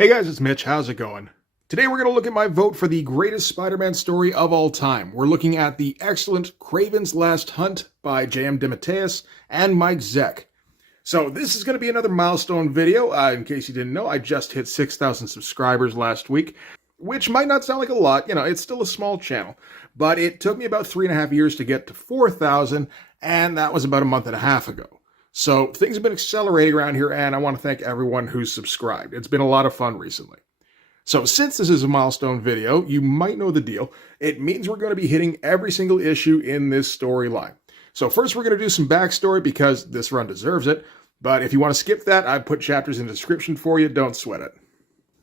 Hey guys, it's Mitch. How's it going? Today we're going to look at my vote for the greatest Spider-Man story of all time. We're looking at the excellent KRAVEN'S Last Hunt by J.M. DeMatteis and Mike Zeck. So this is going to be another milestone video. In case you didn't know, I just hit 6,000 subscribers last week, which might not sound like a lot. You know, it's still a small channel, but it took me about 3.5 years to get to 4,000, and that was about a month and a half ago. So things have been accelerating around here, and I want to thank everyone who's subscribed. It's been a lot of fun recently. So since this is a milestone video, you might know the deal. It means we're going to be hitting every single issue in this storyline. So first we're going to do some backstory because this run deserves it. But if you want to skip that, I've put chapters in the description for you. Don't sweat it.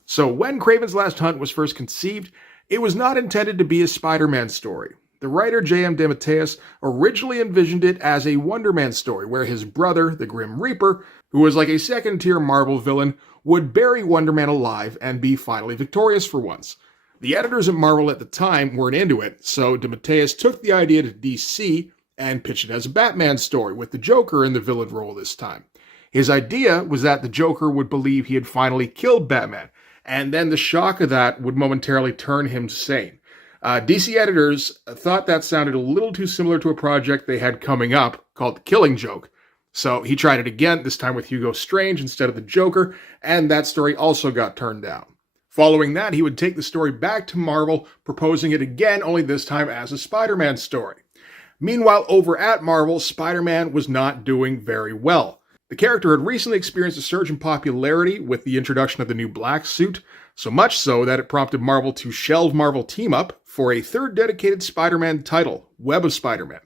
So when KRAVEN'S Last Hunt was first conceived, it was not intended to be a Spider-Man story. The writer J.M. DeMatteis originally envisioned it as a Wonder Man story where his brother, the Grim Reaper, who was like a second-tier Marvel villain, would bury Wonder Man alive and be finally victorious for once. The editors at Marvel at the time weren't into it, so DeMatteis took the idea to DC and pitched it as a Batman story with the Joker in the villain role this time. His idea was that the Joker would believe he had finally killed Batman, and then the shock of that would momentarily turn him sane. DC editors thought that sounded a little too similar to a project they had coming up called The Killing Joke. So he tried it again, this time with Hugo Strange instead of the Joker, and that story also got turned down. Following that, he would take the story back to Marvel, proposing it again, only this time as a Spider-Man story. Meanwhile, over at Marvel, Spider-Man was not doing very well. The character had recently experienced a surge in popularity with the introduction of the new black suit, so much so that it prompted Marvel to shelve Marvel Team-Up for a third dedicated Spider-Man title, Web of Spider-Man.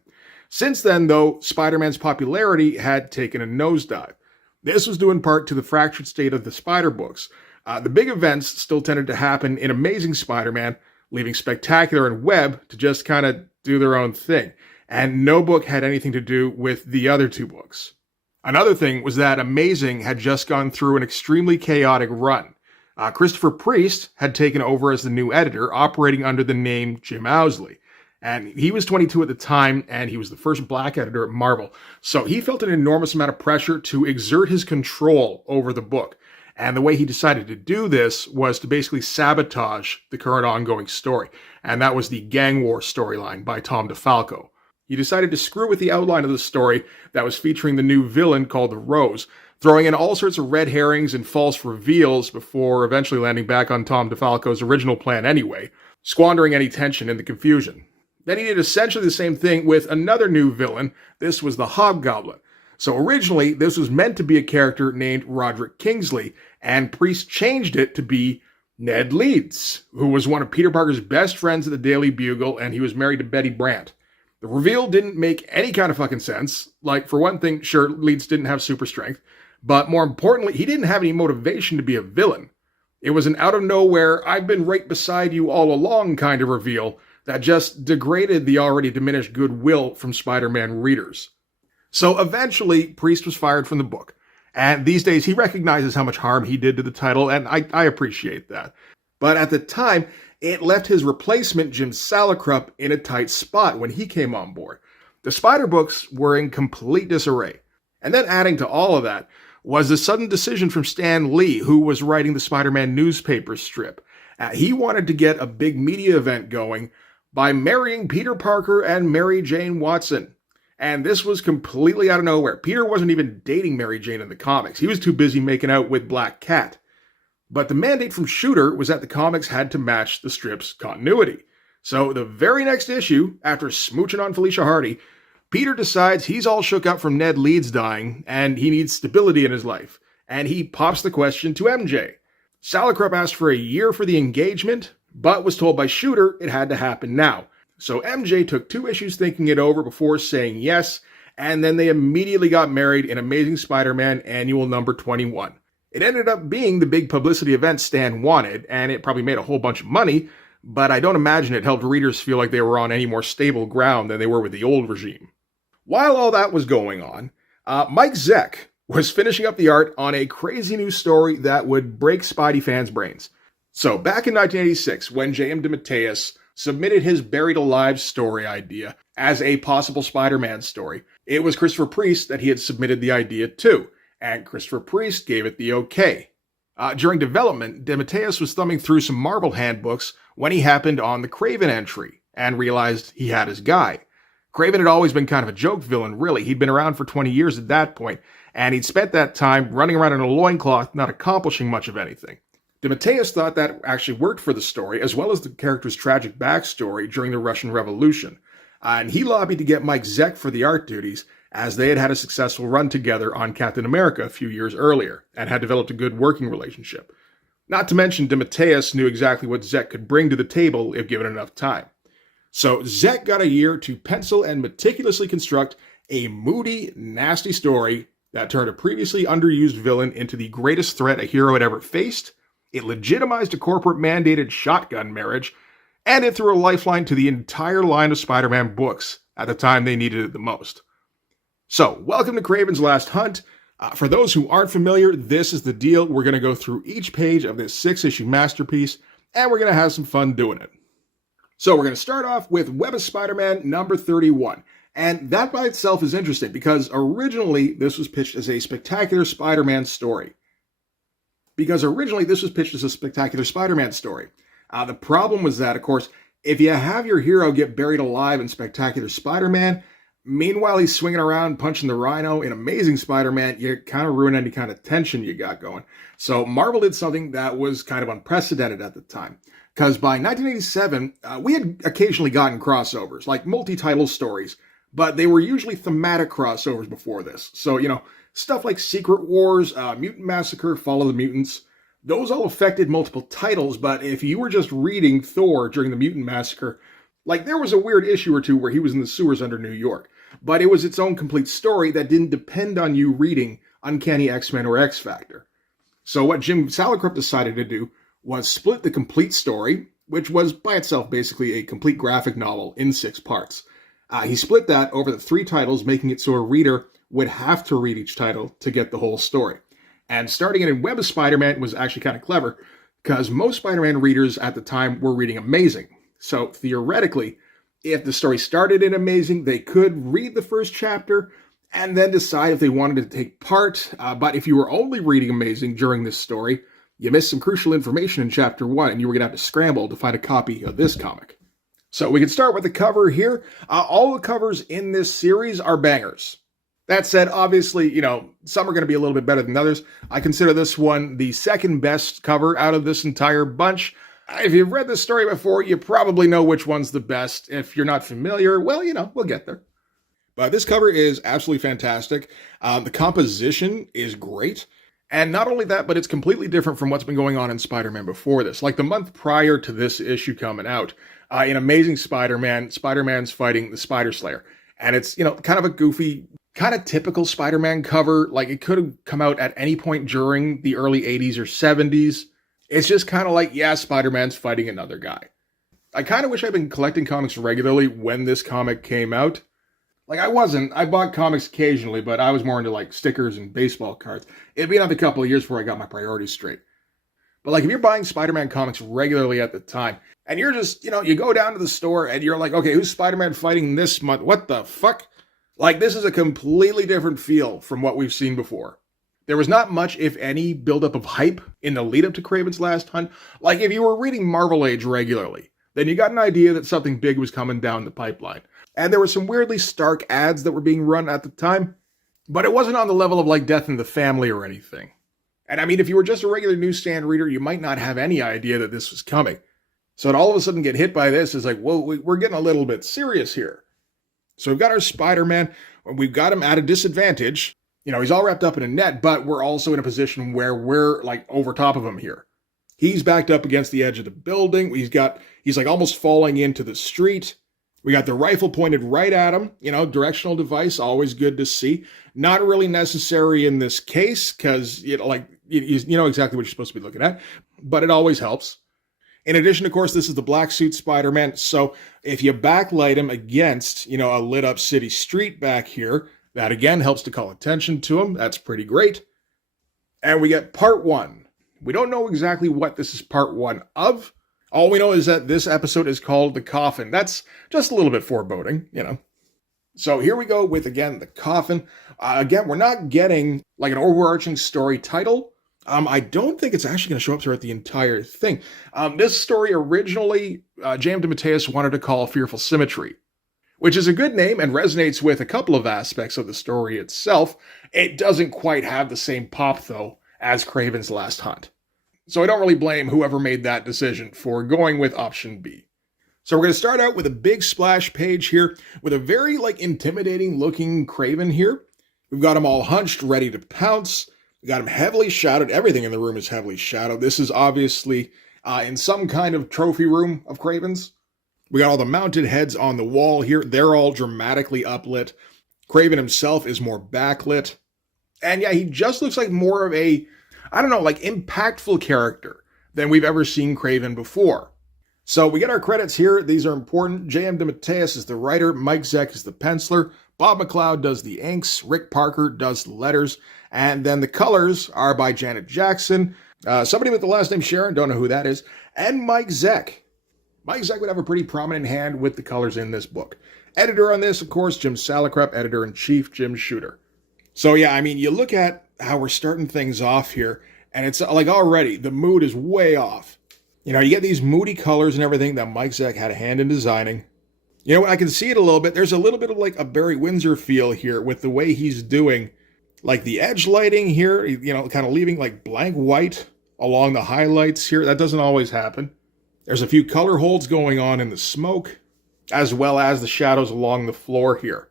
Since then, though, Spider-Man's popularity had taken a nosedive. This was due in part to the fractured state of the Spider books. The big events still tended to happen in Amazing Spider-Man, leaving Spectacular and Web to just kind of do their own thing, and no book had anything to do with the other two books. Another thing was that Amazing had just gone through an extremely chaotic run. Christopher Priest had taken over as the new editor, operating under the name Jim Owsley. And he was 22 at the time, and he was the first black editor at Marvel. So he felt an enormous amount of pressure to exert his control over the book. And the way he decided to do this was to basically sabotage the current ongoing story. And that was the Gang War storyline by Tom DeFalco. He decided to screw with the outline of the story that was featuring the new villain called the Rose, throwing in all sorts of red herrings and false reveals before eventually landing back on Tom DeFalco's original plan anyway, squandering any tension in the confusion. Then he did essentially the same thing with another new villain. This was the Hobgoblin. So originally, this was meant to be a character named Roderick Kingsley, and Priest changed it to be Ned Leeds, who was one of Peter Parker's best friends at the Daily Bugle, and he was married to Betty Brant. The reveal didn't make any kind of fucking sense. Like, for one thing, sure, Leeds didn't have super strength, but more importantly, he didn't have any motivation to be a villain. It was an out-of-nowhere, I've been right beside you all along kind of reveal that just degraded the already diminished goodwill from Spider-Man readers. So eventually, Priest was fired from the book. And these days, he recognizes how much harm he did to the title, and I appreciate that. But at the time, it left his replacement, Jim Salicrup, in a tight spot when he came on board. The Spider books were in complete disarray. And then adding to all of that was the sudden decision from Stan Lee, who was writing the Spider-Man newspaper strip. He wanted to get a big media event going by marrying Peter Parker and Mary Jane Watson. And this was completely out of nowhere. Peter wasn't even dating Mary Jane in the comics. He was too busy making out with Black Cat. But the mandate from Shooter was that the comics had to match the strip's continuity. So the very next issue, after smooching on Felicia Hardy, Peter decides he's all shook up from Ned Leeds dying, and he needs stability in his life. And he pops the question to MJ. Salicrup asked for a year for the engagement, but was told by Shooter it had to happen now. So MJ took 2 issues thinking it over before saying yes, and then they immediately got married in Amazing Spider-Man Annual number 21. It ended up being the big publicity event Stan wanted, and it probably made a whole bunch of money, but I don't imagine it helped readers feel like they were on any more stable ground than they were with the old regime. While all that was going on, Mike Zeck was finishing up the art on a crazy new story that would break Spidey fans' brains. So back in 1986, when J.M. DeMatteis submitted his Buried Alive story idea as a possible Spider-Man story, it was Christopher Priest that he had submitted the idea to, and Christopher Priest gave it the okay. During development, DeMatteis was thumbing through some Marvel handbooks when he happened on the Kraven entry and realized he had his guy. Kraven had always been kind of a joke villain, really. He'd been around for 20 years at that point, and he'd spent that time running around in a loincloth, not accomplishing much of anything. DeMatteis thought that actually worked for the story, as well as the character's tragic backstory during the Russian Revolution. And he lobbied to get Mike Zeck for the art duties, as they had had a successful run together on Captain America a few years earlier, and had developed a good working relationship. Not to mention, DeMatteis knew exactly what Zeck could bring to the table if given enough time. So Zeck got a year to pencil and meticulously construct a moody, nasty story that turned a previously underused villain into the greatest threat a hero had ever faced. It legitimized a corporate-mandated shotgun marriage, and it threw a lifeline to the entire line of Spider-Man books at the time they needed it the most. So, welcome to Kraven's Last Hunt. For those who aren't familiar, this is the deal. We're going to go through each page of this 6-issue masterpiece, and we're going to have some fun doing it. So we're going to start off with Web of Spider-Man number 31. And that by itself is interesting because originally this was pitched as a Spectacular Spider-Man story. The problem was that, of course, if you have your hero get buried alive in Spectacular Spider-Man, meanwhile he's swinging around punching the Rhino in Amazing Spider-Man, you kind of ruin any kind of tension you got going. So Marvel did something that was kind of unprecedented at the time. Because by 1987, we had occasionally gotten crossovers, like multi-title stories, but they were usually thematic crossovers before this. So, stuff like Secret Wars, Mutant Massacre, Fall of the Mutants, those all affected multiple titles, but if you were just reading Thor during the Mutant Massacre, like there was a weird issue or two where he was in the sewers under New York, but it was its own complete story that didn't depend on you reading Uncanny X-Men or X-Factor. So what Jim Salicrup decided to do was split the complete story, which was by itself basically a complete graphic novel in 6 parts. He split that over the 3 titles, making it so a reader would have to read each title to get the whole story. And starting it in Web of Spider-Man was actually kind of clever, because most Spider-Man readers at the time were reading Amazing. So theoretically, if the story started in Amazing, they could read the first chapter and then decide if they wanted to take part. But if you were only reading Amazing during this story, you missed some crucial information in Chapter 1, and you were going to have to scramble to find a copy of this comic. So we can start with the cover here. All the covers in this series are bangers. That said, obviously, some are going to be a little bit better than others. I consider this one the second best cover out of this entire bunch. If you've read this story before, you probably know which one's the best. If you're not familiar, well, we'll get there. But this cover is absolutely fantastic. The composition is great. And not only that, but it's completely different from what's been going on in Spider-Man before this. Like the month prior to this issue coming out, in Amazing Spider-Man, Spider-Man's fighting the Spider Slayer. And it's, kind of a goofy, kind of typical Spider-Man cover. Like it could have come out at any point during the early 80s or 70s. It's just kind of like, yeah, Spider-Man's fighting another guy. I kind of wish I'd been collecting comics regularly when this comic came out. Like I bought comics occasionally, but I was more into like stickers and baseball cards. It'd be another couple of years before I got my priorities straight. But like if you're buying Spider-Man comics regularly at the time, and you're just, you go down to the store and you're like, okay, who's Spider-Man fighting this month? What the fuck? Like this is a completely different feel from what we've seen before. There was not much, if any, buildup of hype in the lead up to Kraven's Last Hunt. Like if you were reading Marvel Age regularly, then you got an idea that something big was coming down the pipeline. And there were some weirdly stark ads that were being run at the time, but it wasn't on the level of like Death in the Family or anything. And I mean, if you were just a regular newsstand reader, you might not have any idea that this was coming. So to all of a sudden get hit by this is like, whoa, we're getting a little bit serious here. So we've got our Spider-Man, we've got him at a disadvantage. He's all wrapped up in a net, but we're also in a position where we're like over top of him here. He's backed up against the edge of the building. He's like almost falling into the street. We got the rifle pointed right at him. Directional device, always good to see. Not really necessary in this case because, you know exactly what you're supposed to be looking at, but it always helps. In addition, of course, this is the black suit Spider-Man. So if you backlight him against, a lit up city street back here, that again helps to call attention to him. That's pretty great. And we get part 1. We don't know exactly what this is part 1 of. All we know is that this episode is called The Coffin. That's just a little bit foreboding, So here we go with, again, The Coffin. Again, we're not getting like an overarching story title. I don't think it's actually going to show up throughout the entire thing. This story originally, J.M. DeMatteis wanted to call Fearful Symmetry, which is a good name and resonates with a couple of aspects of the story itself. It doesn't quite have the same pop, though, as Kraven's Last Hunt. So I don't really blame whoever made that decision for going with option B. So we're going to start out with a big splash page here with a very intimidating looking Kraven here. We've got him all hunched, ready to pounce. We got him heavily shadowed. Everything in the room is heavily shadowed. This is obviously in some kind of trophy room of Kraven's. We got all the mounted heads on the wall here. They're all dramatically uplit. Kraven himself is more backlit. And yeah, he just looks like more of a, impactful character than we've ever seen Kraven before. So we get our credits here. These are important. J.M. DeMatteis is the writer. Mike Zeck is the penciler. Bob McLeod does the inks. Rick Parker does the letters. And then the colors are by Janet Jackson. Somebody with the last name Sharon, don't know who that is. And Mike Zeck. Mike Zeck would have a pretty prominent hand with the colors in this book. Editor on this, of course, Jim Salicrup. Editor-in-chief, Jim Shooter. So yeah, you look at how we're starting things off here, and it's already, the mood is way off. You get these moody colors and everything that Mike Zeck had a hand in designing. I can see it a little bit. There's a little bit of a Barry Windsor feel here with the way he's doing, the edge lighting here, kind of leaving blank white along the highlights here. That doesn't always happen. There's a few color holds going on in the smoke, as well as the shadows along the floor here.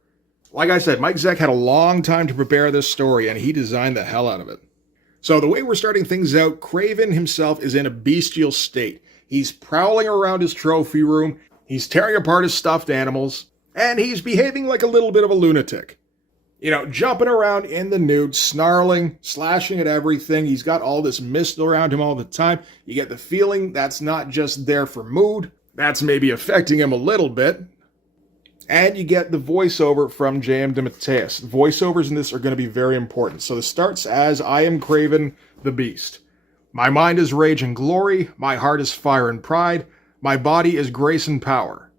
Like I said, Mike Zeck had a long time to prepare this story, and he designed the hell out of it. So the way we're starting things out, Kraven himself is in a bestial state. He's prowling around his trophy room, he's tearing apart his stuffed animals, and he's behaving like a little bit of a lunatic. Jumping around in the nude, snarling, slashing at everything. He's got all this mist around him all the time. You get the feeling that's not just there for mood, that's maybe affecting him a little bit. And you get the voiceover from J.M. DeMatteis. Voiceovers in this are going to be very important. So this starts as, I am Kraven the Beast. My mind is rage and glory. My heart is fire and pride. My body is grace and power.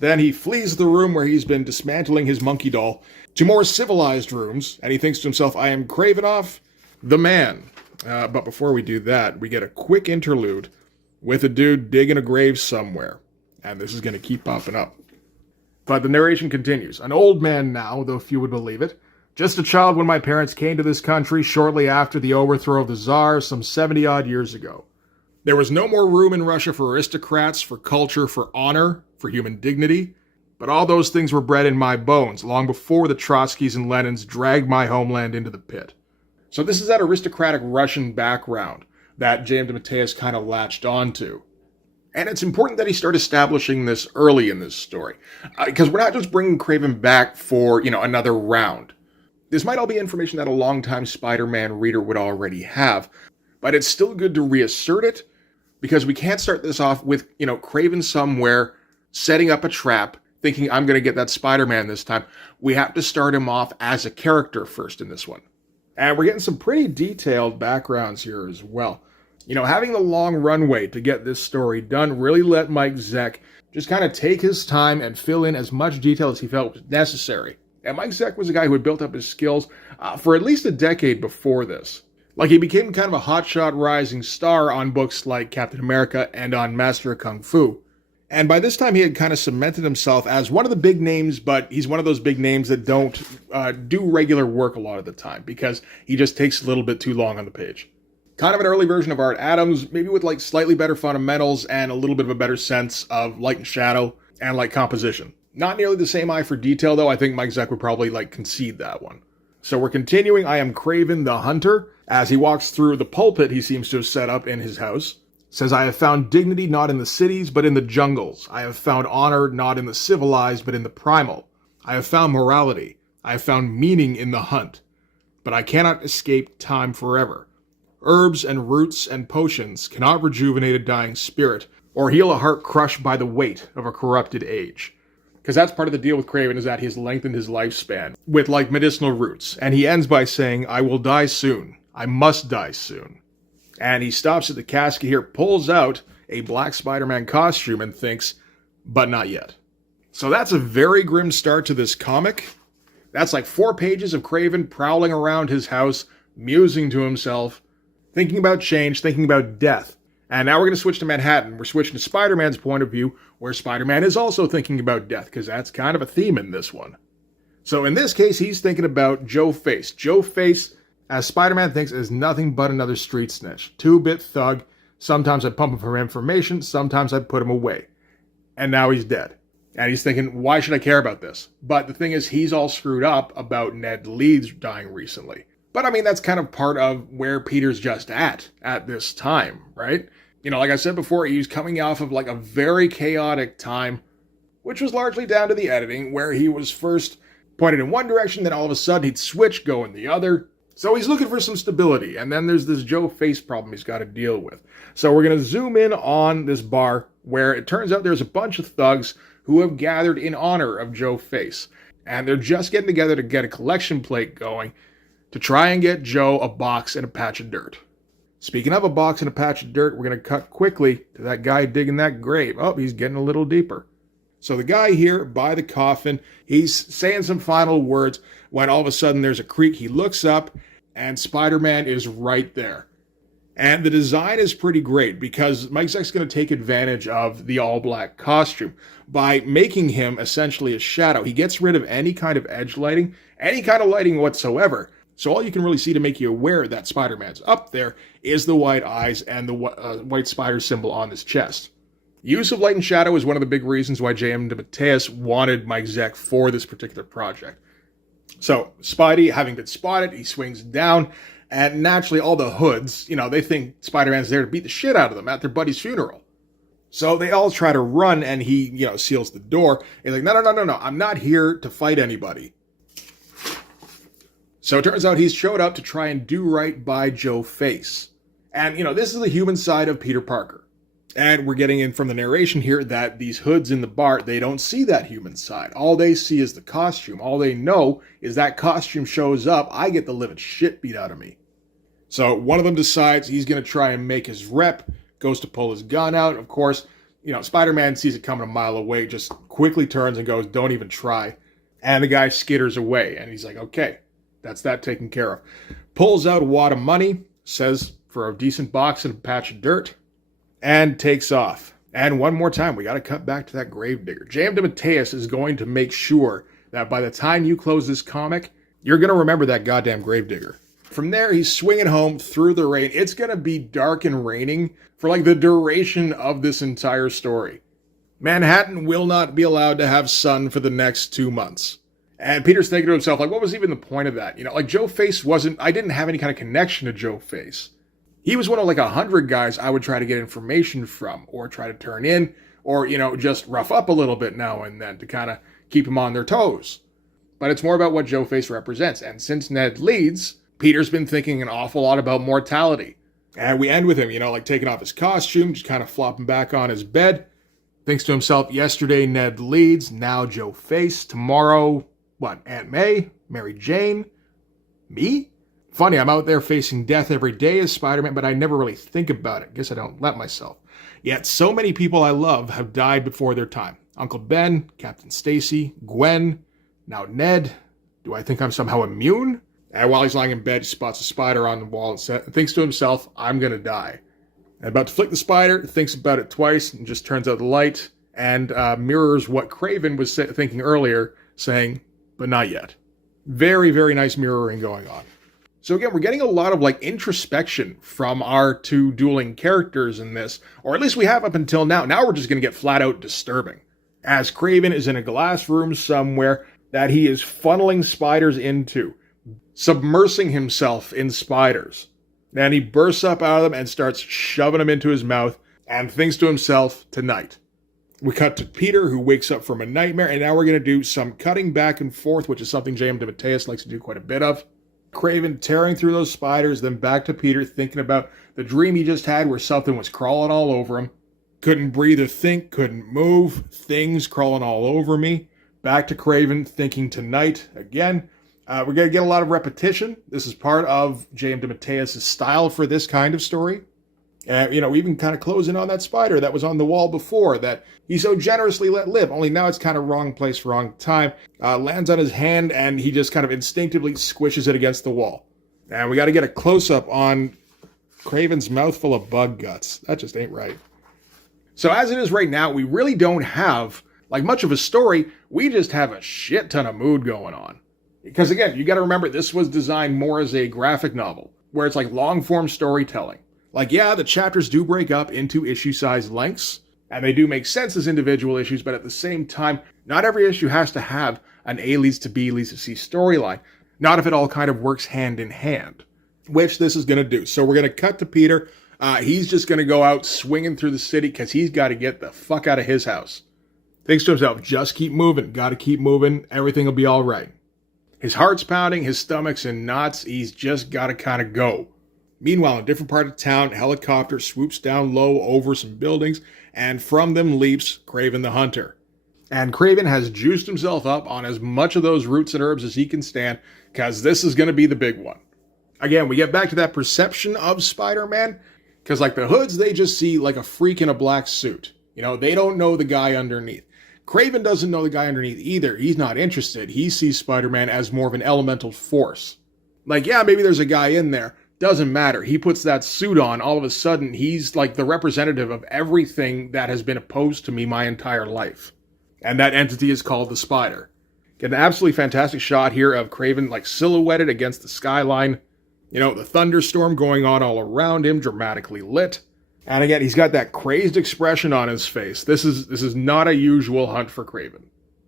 Then he flees the room where he's been dismantling his monkey doll to more civilized rooms. And he thinks to himself, I am Kravenoff, the man. But before we do that, we get a quick interlude with a dude digging a grave somewhere. And this is going to keep popping up. But the narration continues. An old man now, though few would believe it. Just a child when my parents came to this country shortly after the overthrow of the Tsar some 70-odd years ago. There was no more room in Russia for aristocrats, for culture, for honor, for human dignity. But all those things were bred in my bones long before the Trotskys and Lenins dragged my homeland into the pit. So this is that aristocratic Russian background that J.M. DeMatteis kind of latched onto. And it's important that he start establishing this early in this story. Because we're not just bringing Kraven back for, another round. This might all be information that a longtime Spider-Man reader would already have. But it's still good to reassert it. Because we can't start this off with, Kraven somewhere setting up a trap, thinking I'm going to get that Spider-Man this time. We have to start him off as a character first in this one. And we're getting some pretty detailed backgrounds here as well. Having the long runway to get this story done really let Mike Zeck just kind of take his time and fill in as much detail as he felt was necessary. And Mike Zeck was a guy who had built up his skills for at least a decade before this. He became kind of a hotshot rising star on books like Captain America and on Master of Kung Fu. And by this time he had kind of cemented himself as one of the big names, but he's one of those big names that don't do regular work a lot of the time because he just takes a little bit too long on the page. Kind of an early version of Art Adams, maybe with slightly better fundamentals and a little bit of a better sense of light and shadow and composition. Not nearly the same eye for detail though. I think Mike Zeck would probably concede that one. So we're continuing. I am Kraven the Hunter. As he walks through the pulpit he seems to have set up in his house. Says, I have found dignity not in the cities but in the jungles. I have found honor not in the civilized but in the primal. I have found morality. I have found meaning in the hunt. But I cannot escape time forever. Herbs and roots and potions cannot rejuvenate a dying spirit or heal a heart crushed by the weight of a corrupted age. Because that's part of the deal with Kraven is that he has lengthened his lifespan with medicinal roots. And he ends by saying, I will die soon. I must die soon. And he stops at the casket here, pulls out a black Spider-Man costume and thinks, but not yet. So that's a very grim start to this comic. That's 4 pages of Kraven prowling around his house, musing to himself, thinking about change, thinking about death. And now we're going to switch to Manhattan. We're switching to Spider-Man's point of view, where Spider-Man is also thinking about death, because that's kind of a theme in this one. So in this case, he's thinking about Joe Face. Joe Face, as Spider-Man thinks, is nothing but another street snitch. 2-bit thug. Sometimes I'd pump him for information, sometimes I'd put him away. And now he's dead. And he's thinking, why should I care about this? But the thing is, he's all screwed up about Ned Leeds dying recently. But I mean, that's kind of part of where Peter's just at this time, right? You know, like I said before, he was coming off of like a very chaotic time, which was largely down to the editing, where he was first pointed in one direction, then all of a sudden he'd switch, go in the other. So he's looking for some stability, and then there's this Joe Face problem he's got to deal with. So we're going to zoom in on this bar, where it turns out there's a bunch of thugs who have gathered in honor of Joe Face. And they're just getting together to get a collection plate going to try and get Joe a box and a patch of dirt. Speaking of a box and a patch of dirt, we're going to cut quickly to that guy digging that grave. Oh, he's getting a little deeper. So the guy here by the coffin, he's saying some final words when all of a sudden there's a creak. He looks up and Spider-Man is right there. And the design is pretty great because Mike Zeck's going to take advantage of the all-black costume by making him essentially a shadow. He gets rid of any kind of edge lighting, any kind of lighting whatsoever. So all you can really see to make you aware that Spider-Man's up there is the white eyes and the white spider symbol on his chest. Use of light and shadow is one of the big reasons why J.M. DeMatteis wanted Mike Zeck for this particular project. So Spidey, having been spotted, he swings down. And naturally, all the hoods, they think Spider-Man's there to beat the shit out of them at their buddy's funeral. So they all try to run, and he, seals the door. He's like, no, I'm not here to fight anybody. So it turns out he's showed up to try and do right by Joe Face. And, this is the human side of Peter Parker. And we're getting in from the narration here that these hoods in the bar, they don't see that human side. All they see is the costume. All they know is that costume shows up, I get the living shit beat out of me. So one of them decides he's going to try and make his rep, goes to pull his gun out. Of course, Spider-Man sees it coming a mile away, just quickly turns and goes, don't even try. And the guy skitters away. And he's like, okay, that's that taken care of. Pulls out a wad of money, says for a decent box and a patch of dirt, and takes off. And one more time, we got to cut back to that gravedigger. J.M. DeMatteis is going to make sure that by the time you close this comic, you're going to remember that goddamn gravedigger. From there, he's swinging home through the rain. It's going to be dark and raining for like the duration of this entire story. Manhattan will not be allowed to have sun for the next 2 months. And Peter's thinking to himself, like, what was even the point of that? Like Joe Face I didn't have any kind of connection to Joe Face. He was one of like 100 guys I would try to get information from or try to turn in or, just rough up a little bit now and then to kind of keep them on their toes. But it's more about what Joe Face represents. And since Ned Leeds, Peter's been thinking an awful lot about mortality. And we end with him, like taking off his costume, just kind of flopping back on his bed. Thinks to himself, yesterday Ned Leeds, now Joe Face, tomorrow, Aunt May, Mary Jane, me? Funny, I'm out there facing death every day as Spider-Man, but I never really think about it. Guess I don't let myself. Yet so many people I love have died before their time. Uncle Ben, Captain Stacy, Gwen, now Ned. Do I think I'm somehow immune? And while he's lying in bed, he spots a spider on the wall and thinks to himself, I'm going to die. And about to flick the spider, thinks about it twice and just turns out the light and mirrors what Kraven was thinking earlier, saying, but not yet. Very, very nice mirroring going on. So again, we're getting a lot of introspection from our two dueling characters in this, or at least we have up until now. Now we're just going to get flat out disturbing. As Kraven is in a glass room somewhere that he is funneling spiders into, submersing himself in spiders. And he bursts up out of them and starts shoving them into his mouth and thinks to himself, tonight. We cut to Peter, who wakes up from a nightmare, and now we're going to do some cutting back and forth, which is something J.M. DeMatteis likes to do quite a bit of. Kraven tearing through those spiders, then back to Peter thinking about the dream he just had where something was crawling all over him. Couldn't breathe or think, couldn't move, things crawling all over me. Back to Kraven thinking tonight again. We're going to get a lot of repetition. This is part of J.M. DeMatteis' style for this kind of story. We even kind of close in on that spider that was on the wall before that he so generously let live, only now it's kind of wrong place, wrong time. Lands on his hand, and he just kind of instinctively squishes it against the wall. And we got to get a close-up on Craven's mouthful of bug guts. That just ain't right. So as it is right now, we really don't have like much of a story. We just have a shit ton of mood going on. Because again, you got to remember this was designed more as a graphic novel, where it's like long form storytelling. Like, yeah, the chapters do break up into issue-sized lengths, and they do make sense as individual issues, but at the same time, not every issue has to have an A leads to B leads to C storyline. Not if it all kind of works hand in hand, which this is going to do. So we're going to cut to Peter. He's just going to go out swinging through the city because he's got to get the fuck out of his house. Thinks to himself, just keep moving. Got to keep moving. Everything will be all right. His heart's pounding. His stomach's in knots. He's just got to kind of go. Meanwhile, in a different part of town, a helicopter swoops down low over some buildings, and from them leaps Kraven the Hunter. And Kraven has juiced himself up on as much of those roots and herbs as he can stand, because this is going to be the big one. Again, we get back to that perception of Spider-Man, because like the hoods, they just see like a freak in a black suit. You know, they don't know the guy underneath. Kraven doesn't know the guy underneath either. He's not interested. He sees Spider-Man as more of an elemental force. Like, yeah, maybe there's a guy in there. Doesn't matter. He puts that suit on. All of a sudden, he's like the representative of everything that has been opposed to me my entire life. And that entity is called the Spider. Get an absolutely fantastic shot here of Kraven like silhouetted against the skyline. You know, the thunderstorm going on all around him, dramatically lit. And again, he's got that crazed expression on his face. This is not a usual hunt for Kraven.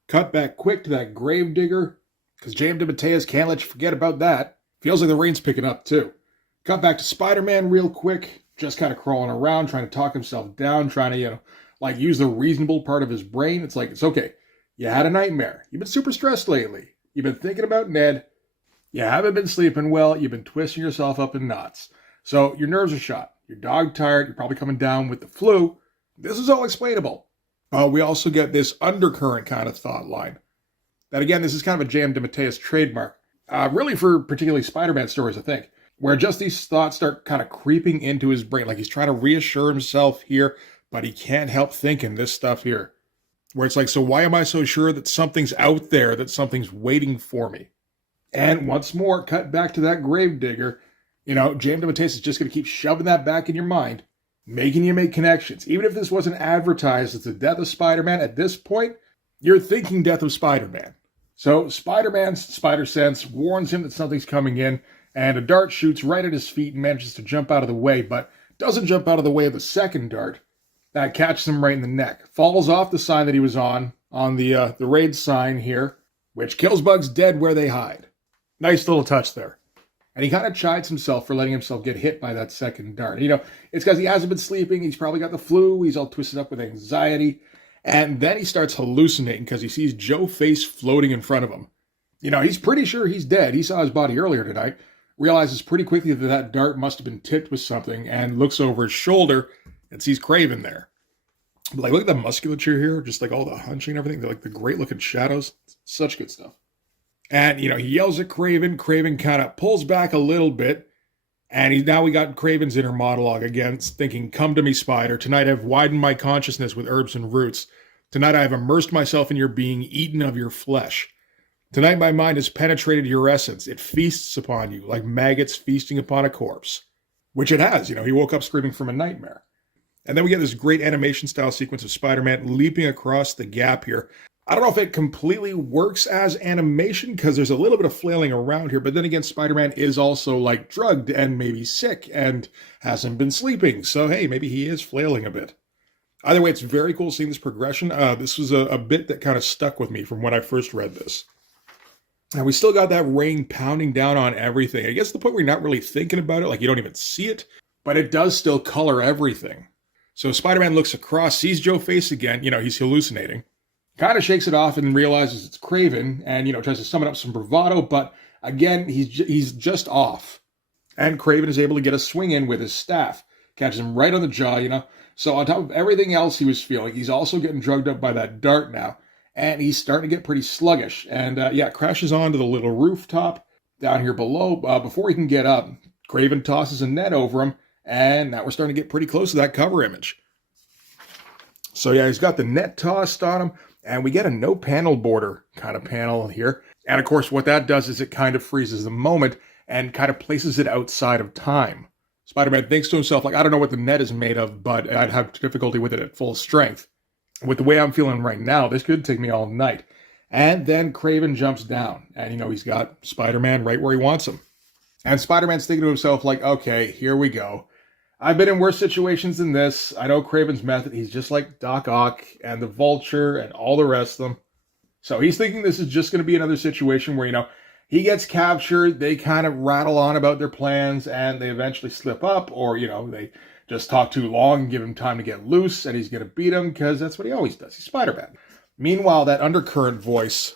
Cut back quick to that gravedigger, because J.M. DeMatteis can't let you forget about that. Feels like the rain's picking up, too. Cut back to Spider-Man real quick, just kind of crawling around, trying to talk himself down, trying to, like use the reasonable part of his brain. It's like, it's okay. You had a nightmare. You've been super stressed lately. You've been thinking about Ned. You haven't been sleeping well. You've been twisting yourself up in knots. So your nerves are shot. You're dog tired. You're probably coming down with the flu. This is all explainable. We also get this undercurrent kind of thought line. That again, this is kind of a J.M. DeMatteis trademark. Really for particularly Spider-Man stories, I think. Where just these thoughts start kind of creeping into his brain. Like he's trying to reassure himself here, but he can't help thinking this stuff here. Where it's like, so why am I so sure that something's out there, that something's waiting for me? And once more, cut back to that gravedigger. J.M. DeMatteis is just going to keep shoving that back in your mind, making you make connections. Even if this wasn't advertised as the death of Spider-Man, at this point, you're thinking death of Spider-Man. So Spider-Man's spider sense warns him that something's coming in, and a dart shoots right at his feet and manages to jump out of the way, but doesn't jump out of the way of the second dart. That catches him right in the neck. Falls off the sign that he was on the raid sign here, which kills bugs dead where they hide. Nice little touch there. And he kind of chides himself for letting himself get hit by that second dart. It's because he hasn't been sleeping. He's probably got the flu. He's all twisted up with anxiety. And then he starts hallucinating because he sees Joe Face floating in front of him. He's pretty sure he's dead. He saw his body earlier tonight. Realizes pretty quickly that that dart must have been tipped with something and looks over his shoulder and sees Kraven there. But like, look at the musculature here. Just like all the hunching and everything. They're like the great looking shadows. Such good stuff. And, he yells at Kraven. Kraven kind of pulls back a little bit. And now we got Kraven's inner monologue again, thinking, come to me, Spider. Tonight I've widened my consciousness with herbs and roots. Tonight I have immersed myself in your being, eaten of your flesh. Tonight my mind has penetrated your essence. It feasts upon you like maggots feasting upon a corpse. Which it has. He woke up screaming from a nightmare. And then we get this great animation-style sequence of Spider-Man leaping across the gap here. I don't know if it completely works as animation because there's a little bit of flailing around here. But then again, Spider-Man is also like drugged and maybe sick and hasn't been sleeping. So, hey, maybe he is flailing a bit. Either way, it's very cool seeing this progression. This was a bit that kind of stuck with me from when I first read this. And we still got that rain pounding down on everything. I guess the point where you're not really thinking about it, like you don't even see it, but it does still color everything. So Spider-Man looks across, sees Joe Face again. He's hallucinating. Kind of shakes it off and realizes it's Kraven and, tries to summon up some bravado. But again, he's just off. And Kraven is able to get a swing in with his staff. Catches him right on the jaw, So on top of everything else he was feeling, he's also getting drugged up by that dart now. And he's starting to get pretty sluggish. And, crashes onto the little rooftop down here below. Before he can get up, Kraven tosses a net over him. And now we're starting to get pretty close to that cover image. So, he's got the net tossed on him. And we get a no panel border kind of panel here. And, of course, what that does is it kind of freezes the moment and kind of places it outside of time. Spider-Man thinks to himself, like, I don't know what the net is made of, but I'd have difficulty with it at full strength. With the way I'm feeling right now, this could take me all night. And then Kraven jumps down, and, he's got Spider-Man right where he wants him. And Spider-Man's thinking to himself, like, okay, here we go. I've been in worse situations than this. I know Kraven's method. He's just like Doc Ock and the Vulture and all the rest of them. So he's thinking this is just going to be another situation where, he gets captured, they kind of rattle on about their plans, and they eventually slip up, or, they just talk too long and give him time to get loose, and he's going to beat him, because that's what he always does. He's Spider-Man. Meanwhile, that undercurrent voice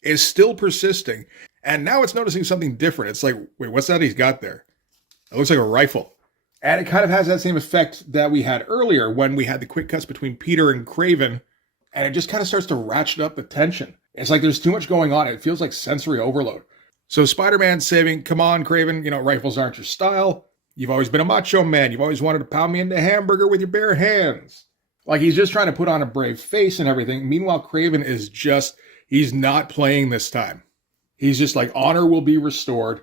is still persisting, and now it's noticing something different. It's like, wait, what's that he's got there? It looks like a rifle. And it kind of has that same effect that we had earlier when we had the quick cuts between Peter and Kraven, and it just kind of starts to ratchet up the tension. It's like there's too much going on. It feels like sensory overload. So Spider-Man's saying, come on, Kraven, rifles aren't your style. You've always been a macho man. You've always wanted to pound me into a hamburger with your bare hands. Like, he's just trying to put on a brave face and everything. Meanwhile, Kraven is he's not playing this time. He's just like, honor will be restored.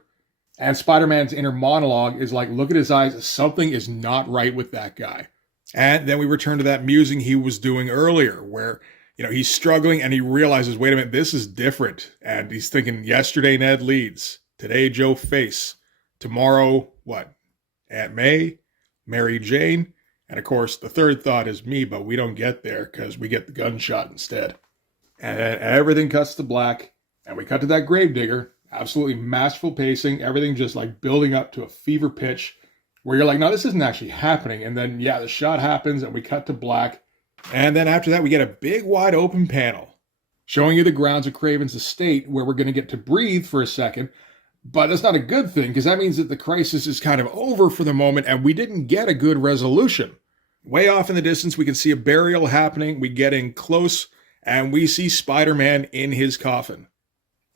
And Spider-Man's inner monologue is like, look at his eyes. Something is not right with that guy. And then we return to that musing he was doing earlier where, he's struggling and he realizes, wait a minute, this is different. And he's thinking, yesterday Ned leads. Today Joe Face. Tomorrow, what? Aunt May? Mary Jane? And of course, the third thought is me, but we don't get there because we get the gunshot instead. And then everything cuts to black. And we cut to that gravedigger. Absolutely masterful pacing, everything just like building up to a fever pitch where you're like, no, this isn't actually happening. And then, the shot happens and we cut to black. And then after that, we get a big wide open panel showing you the grounds of Kraven's estate where we're going to get to breathe for a second. But that's not a good thing because that means that the crisis is kind of over for the moment and we didn't get a good resolution. Way off in the distance, we can see a burial happening. We get in close and we see Spider-Man in his coffin.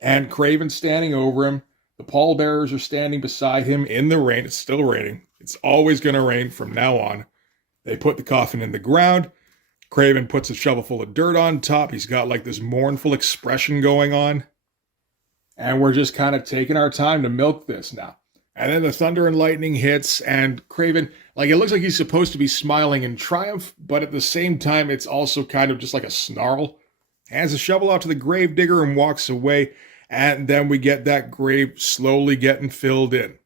And Kraven's standing over him. The pallbearers are standing beside him in the rain. It's still raining. It's always going to rain from now on. They put the coffin in the ground. Kraven puts a shovel full of dirt on top. He's got like this mournful expression going on. And we're just kind of taking our time to milk this now. And then the thunder and lightning hits, and Kraven, it looks like he's supposed to be smiling in triumph, but at the same time, it's also kind of just like a snarl. Hands the shovel out to the gravedigger and walks away. And then we get that grave slowly getting filled in.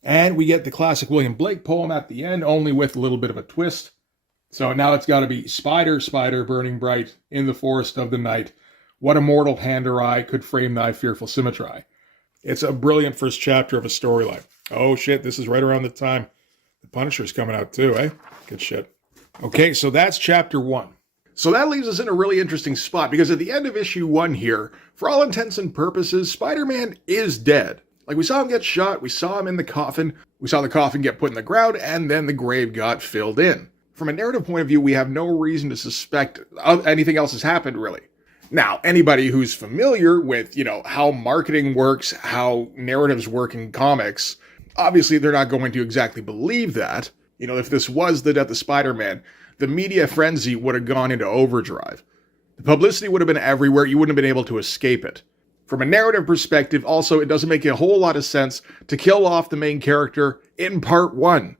And we get the classic William Blake poem at the end, only with a little bit of a twist. So now it's got to be Spider, Spider, burning bright in the forest of the night. What immortal hand or eye could frame thy fearful symmetry? It's a brilliant first chapter of a storyline. Oh shit, this is right around the time the Punisher's coming out too, eh? Good shit. Okay, so that's chapter 1. So that leaves us in a really interesting spot because at the end of issue 1 here, for all intents and purposes, Spider-Man is dead. Like, we saw him get shot, we saw him in the coffin, we saw the coffin get put in the ground, and then the grave got filled in. From a narrative point of view, we have no reason to suspect anything else has happened, really. Now, anybody who's familiar with, how marketing works, how narratives work in comics, obviously they're not going to exactly believe that. If this was the death of Spider-Man, the media frenzy would have gone into overdrive. The publicity would have been everywhere. You wouldn't have been able to escape it. From a narrative perspective, also, it doesn't make a whole lot of sense to kill off the main character in part 1.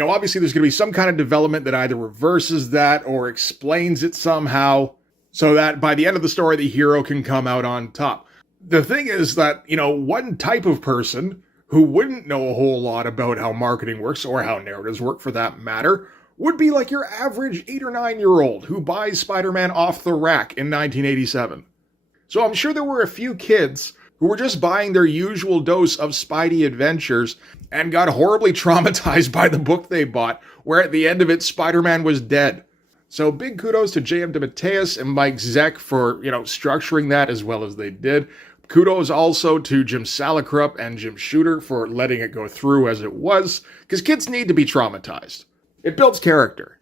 Obviously there's going to be some kind of development that either reverses that or explains it somehow so that by the end of the story, the hero can come out on top. The thing is that, one type of person who wouldn't know a whole lot about how marketing works or how narratives work for that matter would be like your average 8 or 9-year-old who buys Spider-Man off the rack in 1987. So I'm sure there were a few kids who were just buying their usual dose of Spidey adventures and got horribly traumatized by the book they bought, where at the end of it, Spider-Man was dead. So big kudos to J.M. DeMatteis and Mike Zeck for, structuring that as well as they did. Kudos also to Jim Salicrup and Jim Shooter for letting it go through as it was, because kids need to be traumatized. It builds character,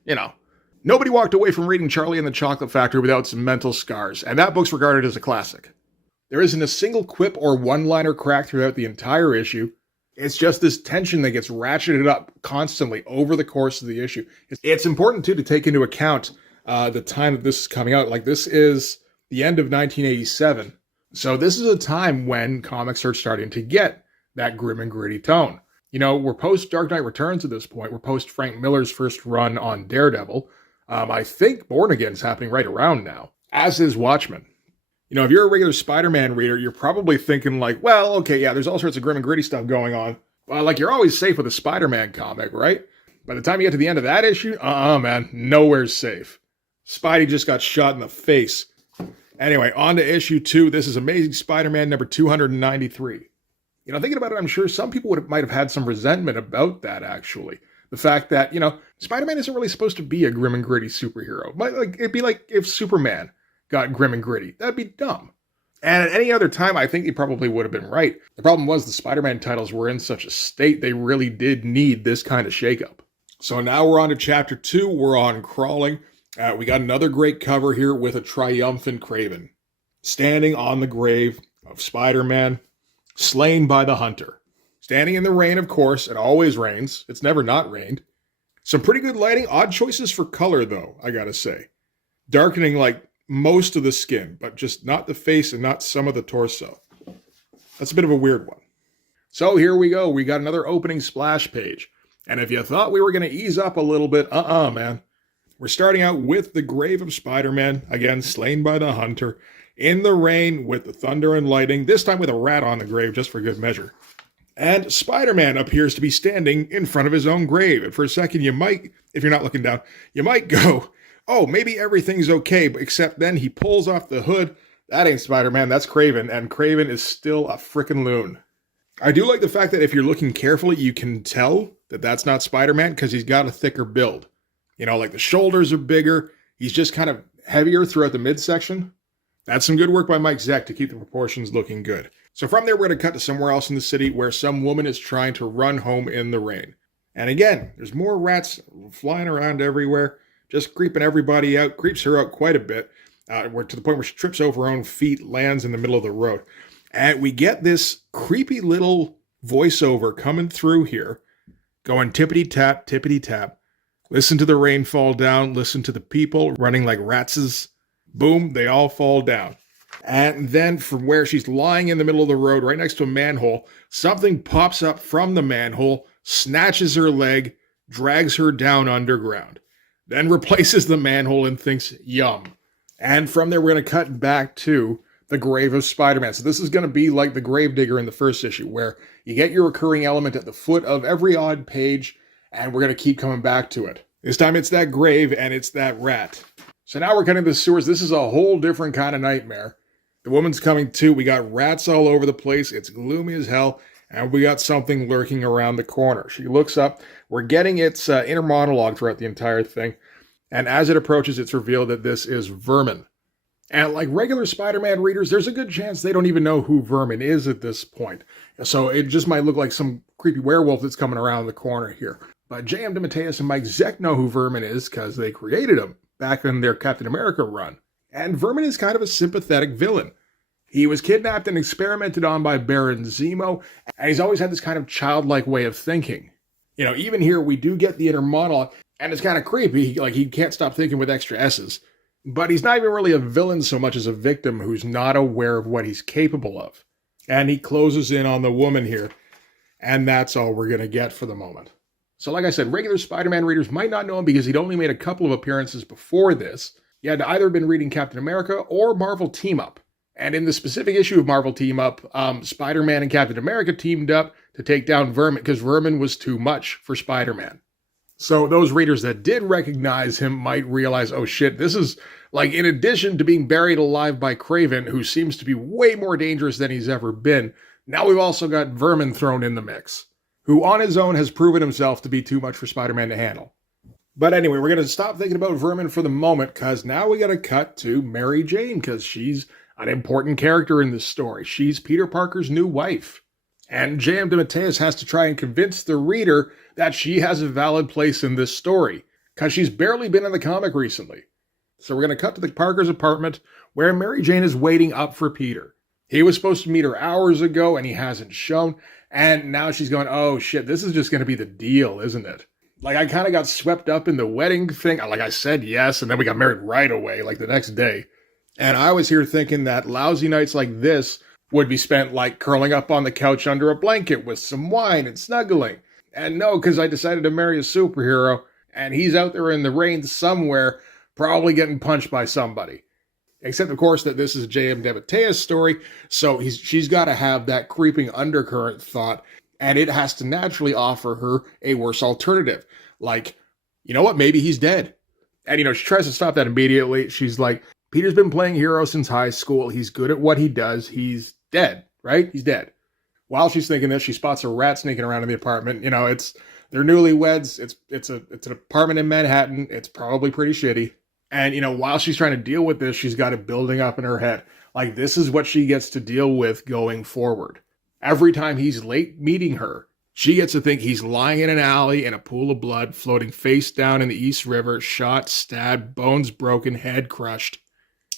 Nobody walked away from reading Charlie and the Chocolate Factory without some mental scars, and that book's regarded as a classic. There isn't a single quip or one-liner crack throughout the entire issue. It's just this tension that gets ratcheted up constantly over the course of the issue. It's important, too, to take into account the time that this is coming out. Like, this is the end of 1987. So this is a time when comics are starting to get that grim and gritty tone. You know, we're post Dark Knight Returns at this point. We're post Frank Miller's first run on Daredevil. I think Born Again is happening right around now, as is Watchmen. You know, if you're a regular Spider-Man reader, you're probably thinking like, well, okay, yeah, there's all sorts of grim and gritty stuff going on. Well, like, you're always safe with a Spider-Man comic, right? By the time you get to the end of that issue, man, nowhere's safe. Spidey just got shot in the face. Anyway, on to issue 2. This is Amazing Spider-Man number 293. You know, thinking about it, I'm sure some people might have had some resentment about that, actually. The fact that, you know, Spider-Man isn't really supposed to be a grim and gritty superhero. It'd be like if Superman got grim and gritty. That'd be dumb. And at any other time, I think he probably would have been right. The problem was the Spider-Man titles were in such a state, they really did need this kind of shakeup. So now we're on to chapter 2. We're on Crawling. We got another great cover here with a triumphant Kraven standing on the grave of Spider-Man, slain by the Hunter. Standing in the rain, of course. It always rains. It's never not rained. Some pretty good lighting. Odd choices for color, though, I gotta say. Darkening, like, most of the skin, but just not the face and not some of the torso. That's a bit of a weird one. So here we go. We got another opening splash page. And if you thought we were going to ease up a little bit, man. We're starting out with the grave of Spider-Man, again, slain by the Hunter, in the rain with the thunder and lightning, this time with a rat on the grave, just for good measure. And Spider-Man appears to be standing in front of his own grave. And for a second, you might, if you're not looking down, you might go, oh, maybe everything's okay, but except then he pulls off the hood. That ain't Spider-Man, that's Kraven, and Kraven is still a frickin' loon. I do like the fact that if you're looking carefully, you can tell that that's not Spider-Man because he's got a thicker build. You know, like the shoulders are bigger, he's just kind of heavier throughout the midsection. That's some good work by Mike Zeck to keep the proportions looking good. So from there, we're going to cut to somewhere else in the city where some woman is trying to run home in the rain. And again, there's more rats flying around everywhere, just creeping everybody out, creeps her out quite a bit, to the point where she trips over her own feet, lands in the middle of the road. And we get this creepy little voiceover coming through here, going tippity-tap, tippity-tap. Listen to the rain fall down, listen to the people running like ratses. Boom, they all fall down. And then from where she's lying in the middle of the road, right next to a manhole, something pops up from the manhole, snatches her leg, drags her down underground. Then replaces the manhole and thinks, yum. And from there, we're going to cut back to the grave of Spider-Man. So this is going to be like the Gravedigger in the first issue, where you get your recurring element at the foot of every odd page, and we're going to keep coming back to it. This time it's that grave, and it's that rat. So now we're cutting to the sewers. This is a whole different kind of nightmare. The woman's coming too. We got rats all over the place. It's gloomy as hell. And we got something lurking around the corner. She looks up. We're getting its inner monologue throughout the entire thing. And as it approaches, it's revealed that this is Vermin. And like regular Spider-Man readers, there's a good chance they don't even know who Vermin is at this point. So it just might look like some creepy werewolf that's coming around the corner here. But J.M. DeMatteis and Mike Zeck know who Vermin is because they created him back in their Captain America run. And Vermin is kind of a sympathetic villain. He was kidnapped and experimented on by Baron Zemo, and he's always had this kind of childlike way of thinking. You know, even here we do get the inner monologue, and it's kind of creepy, like he can't stop thinking with extra S's. But he's not even really a villain so much as a victim who's not aware of what he's capable of. And he closes in on the woman here, and that's all we're going to get for the moment. So like I said, regular Spider-Man readers might not know him because he'd only made a couple of appearances before this. You had to either have been reading Captain America or Marvel Team Up. And in the specific issue of Marvel Team Up, Spider-Man and Captain America teamed up to take down Vermin because Vermin was too much for Spider-Man. So those readers that did recognize him might realize, oh shit, this is like in addition to being buried alive by Kraven, who seems to be way more dangerous than he's ever been, now we've also got Vermin thrown in the mix, who on his own has proven himself to be too much for Spider-Man to handle. But anyway, we're going to stop thinking about Vermin for the moment because now we got to cut to Mary Jane because she's an important character in this story. She's Peter Parker's new wife. And J.M. DeMatteis has to try and convince the reader that she has a valid place in this story, because she's barely been in the comic recently. So we're going to cut to the Parker's apartment, where Mary Jane is waiting up for Peter. He was supposed to meet her hours ago, and he hasn't shown, and now she's going, oh shit, this is just going to be the deal, isn't it? Like, I kind of got swept up in the wedding thing. Like, I said yes, and then we got married right away, like the next day. And I was here thinking that lousy nights like this would be spent like curling up on the couch under a blanket with some wine and snuggling. And no, because I decided to marry a superhero, and he's out there in the rain somewhere, probably getting punched by somebody. Except, of course, that this is J.M. DeMatteis' story, so she's got to have that creeping undercurrent thought, and it has to naturally offer her a worse alternative. Like, you know what, maybe he's dead. And, she tries to stop that immediately. She's like, Peter's been playing hero since high school. He's good at what he does. He's dead, right? He's dead. While she's thinking this, she spots a rat sneaking around in the apartment. They're newlyweds. It's an apartment in Manhattan. It's probably pretty shitty. And, while she's trying to deal with this, she's got it building up in her head. Like, this is what she gets to deal with going forward. Every time he's late meeting her, she gets to think he's lying in an alley in a pool of blood, floating face down in the East River, shot, stabbed, bones broken, head crushed.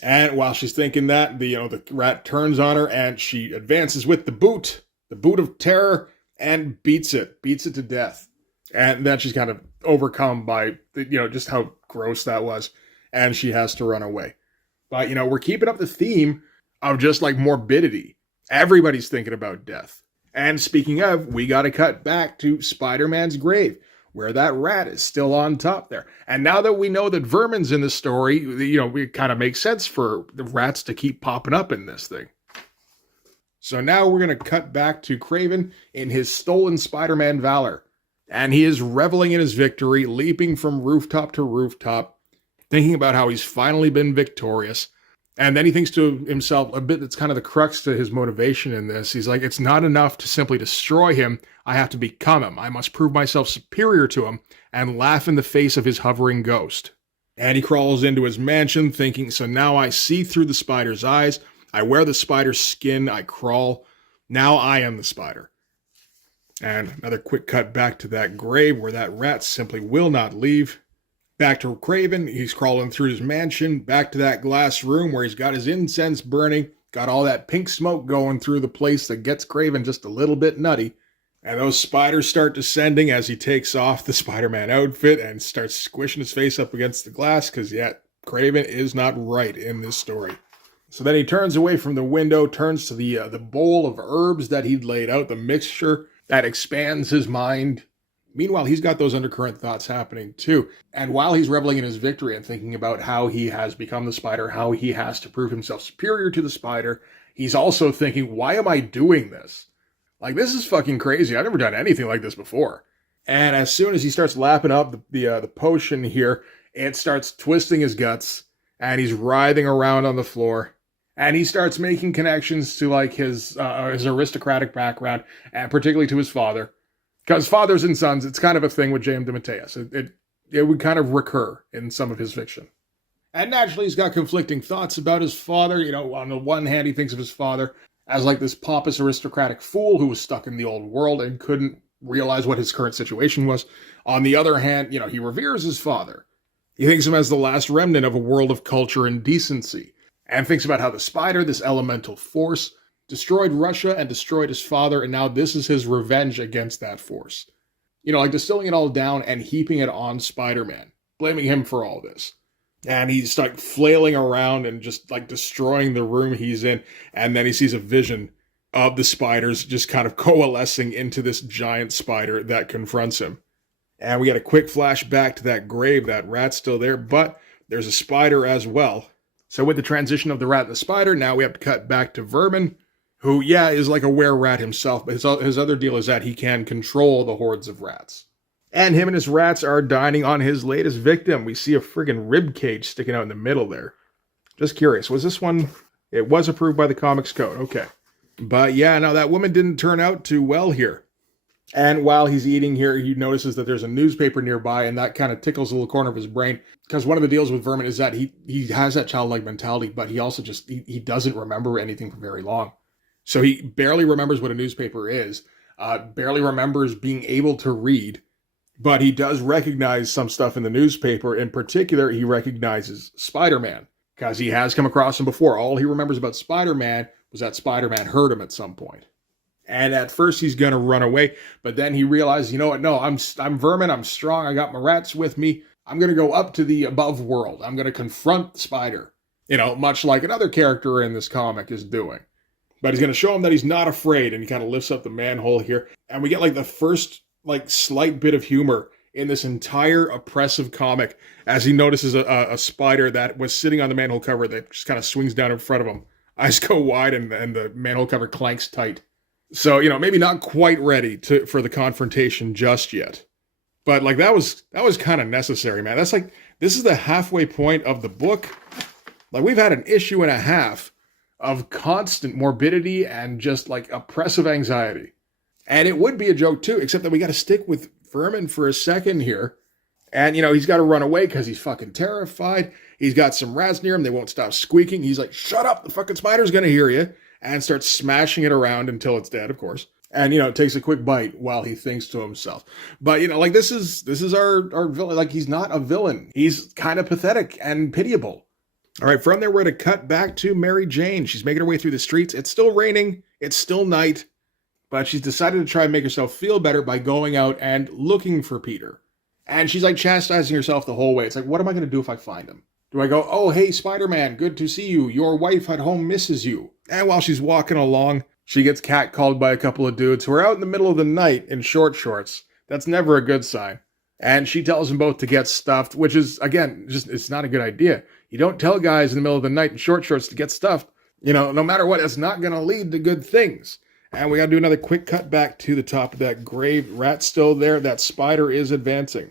And while she's thinking that, the rat turns on her and she advances with the boot of terror, and beats it to death. And then she's kind of overcome by, just how gross that was. And she has to run away. But, we're keeping up the theme of just like morbidity. Everybody's thinking about death. And speaking of, we got to cut back to Spider-Man's grave, where that rat is still on top there. And now that we know that Vermin's in the story, it kind of makes sense for the rats to keep popping up in this thing. So now we're going to cut back to Kraven in his stolen Spider-Man valor. And he is reveling in his victory, leaping from rooftop to rooftop, thinking about how he's finally been victorious. And then he thinks to himself a bit that's kind of the crux to his motivation in this. He's like, it's not enough to simply destroy him. I have to become him. I must prove myself superior to him and laugh in the face of his hovering ghost. And he crawls into his mansion thinking, so now I see through the spider's eyes. I wear the spider's skin. I crawl. Now I am the spider. And another quick cut back to that grave where that rat simply will not leave. Back to Kraven, he's crawling through his mansion, back to that glass room where he's got his incense burning, got all that pink smoke going through the place that gets Kraven just a little bit nutty. And those spiders start descending as he takes off the Spider-Man outfit and starts squishing his face up against the glass, because, Kraven is not right in this story. So then he turns away from the window, turns to the bowl of herbs that he'd laid out, the mixture that expands his mind. Meanwhile, he's got those undercurrent thoughts happening too. And while he's reveling in his victory and thinking about how he has become the spider, how he has to prove himself superior to the spider, he's also thinking, why am I doing this? Like, this is fucking crazy. I've never done anything like this before. And as soon as he starts lapping up the potion here, it starts twisting his guts, and he's writhing around on the floor. And he starts making connections to like his aristocratic background, and particularly to his father. Because fathers and sons, it's kind of a thing with J.M. DeMatteis. It would kind of recur in some of his fiction. And naturally, he's got conflicting thoughts about his father. On the one hand, he thinks of his father as like this pompous aristocratic fool who was stuck in the old world and couldn't realize what his current situation was. On the other hand, he reveres his father. He thinks of him as the last remnant of a world of culture and decency. And thinks about how the spider, this elemental force, destroyed Russia and destroyed his father, and now this is his revenge against that force. Like distilling it all down and heaping it on Spider-Man, blaming him for all this. And he's like flailing around and just like destroying the room he's in, and then he sees a vision of the spiders just kind of coalescing into this giant spider that confronts him. And we get a quick flashback to that grave. That rat's still there, but there's a spider as well. So with the transition of the rat and the spider, now we have to cut back to Vermin, who, is like a were-rat himself, but his other deal is that he can control the hordes of rats. And him and his rats are dining on his latest victim. We see a friggin' rib cage sticking out in the middle there. Just curious, was this one... It was approved by the Comics Code, okay. But no, that woman didn't turn out too well here. And while he's eating here, he notices that there's a newspaper nearby, and that kind of tickles a little corner of his brain. Because one of the deals with Vermin is that he has that childlike mentality, but he also just, he doesn't remember anything for very long. So he barely remembers what a newspaper is, barely remembers being able to read, but he does recognize some stuff in the newspaper. In particular, he recognizes Spider-Man, because he has come across him before. All he remembers about Spider-Man was that Spider-Man hurt him at some point. And at first he's going to run away, but then he realizes, you know what, no, I'm Vermin, I'm strong, I got my rats with me. I'm going to go up to the above world. I'm going to confront the spider, much like another character in this comic is doing. But he's going to show him that he's not afraid, and he kind of lifts up the manhole here. And we get like the first like slight bit of humor in this entire oppressive comic as he notices a spider that was sitting on the manhole cover that just kind of swings down in front of him. Eyes go wide, and the manhole cover clanks tight. So, maybe not quite ready for the confrontation just yet. But like that was kind of necessary, man. This is the halfway point of the book. Like we've had an issue and a half of constant morbidity and just like oppressive anxiety. And it would be a joke too, except that we got to stick with Vermin for a second here. And, he's got to run away because he's fucking terrified. He's got some rats near him. They won't stop squeaking. He's like, shut up. The fucking spider's going to hear you. And starts smashing it around until it's dead, of course. And, takes a quick bite while he thinks to himself. But, like this is our villain. Like he's not a villain. He's kind of pathetic and pitiable. All right, from there, we're going to cut back to Mary Jane. She's making her way through the streets. It's still raining. It's still night. But she's decided to try and make herself feel better by going out and looking for Peter. And she's like chastising herself the whole way. It's like, what am I going to do if I find him? Do I go, oh, hey, Spider-Man, good to see you. Your wife at home misses you. And while she's walking along, she gets catcalled by a couple of dudes who are out in the middle of the night in short shorts. That's never a good sign. And she tells them both to get stuffed, which is, again, it's not a good idea. You don't tell guys in the middle of the night in short shorts to get stuffed. No matter what, it's not going to lead to good things. And we got to do another quick cut back to the top of that grave. Rat's still there. That spider is advancing.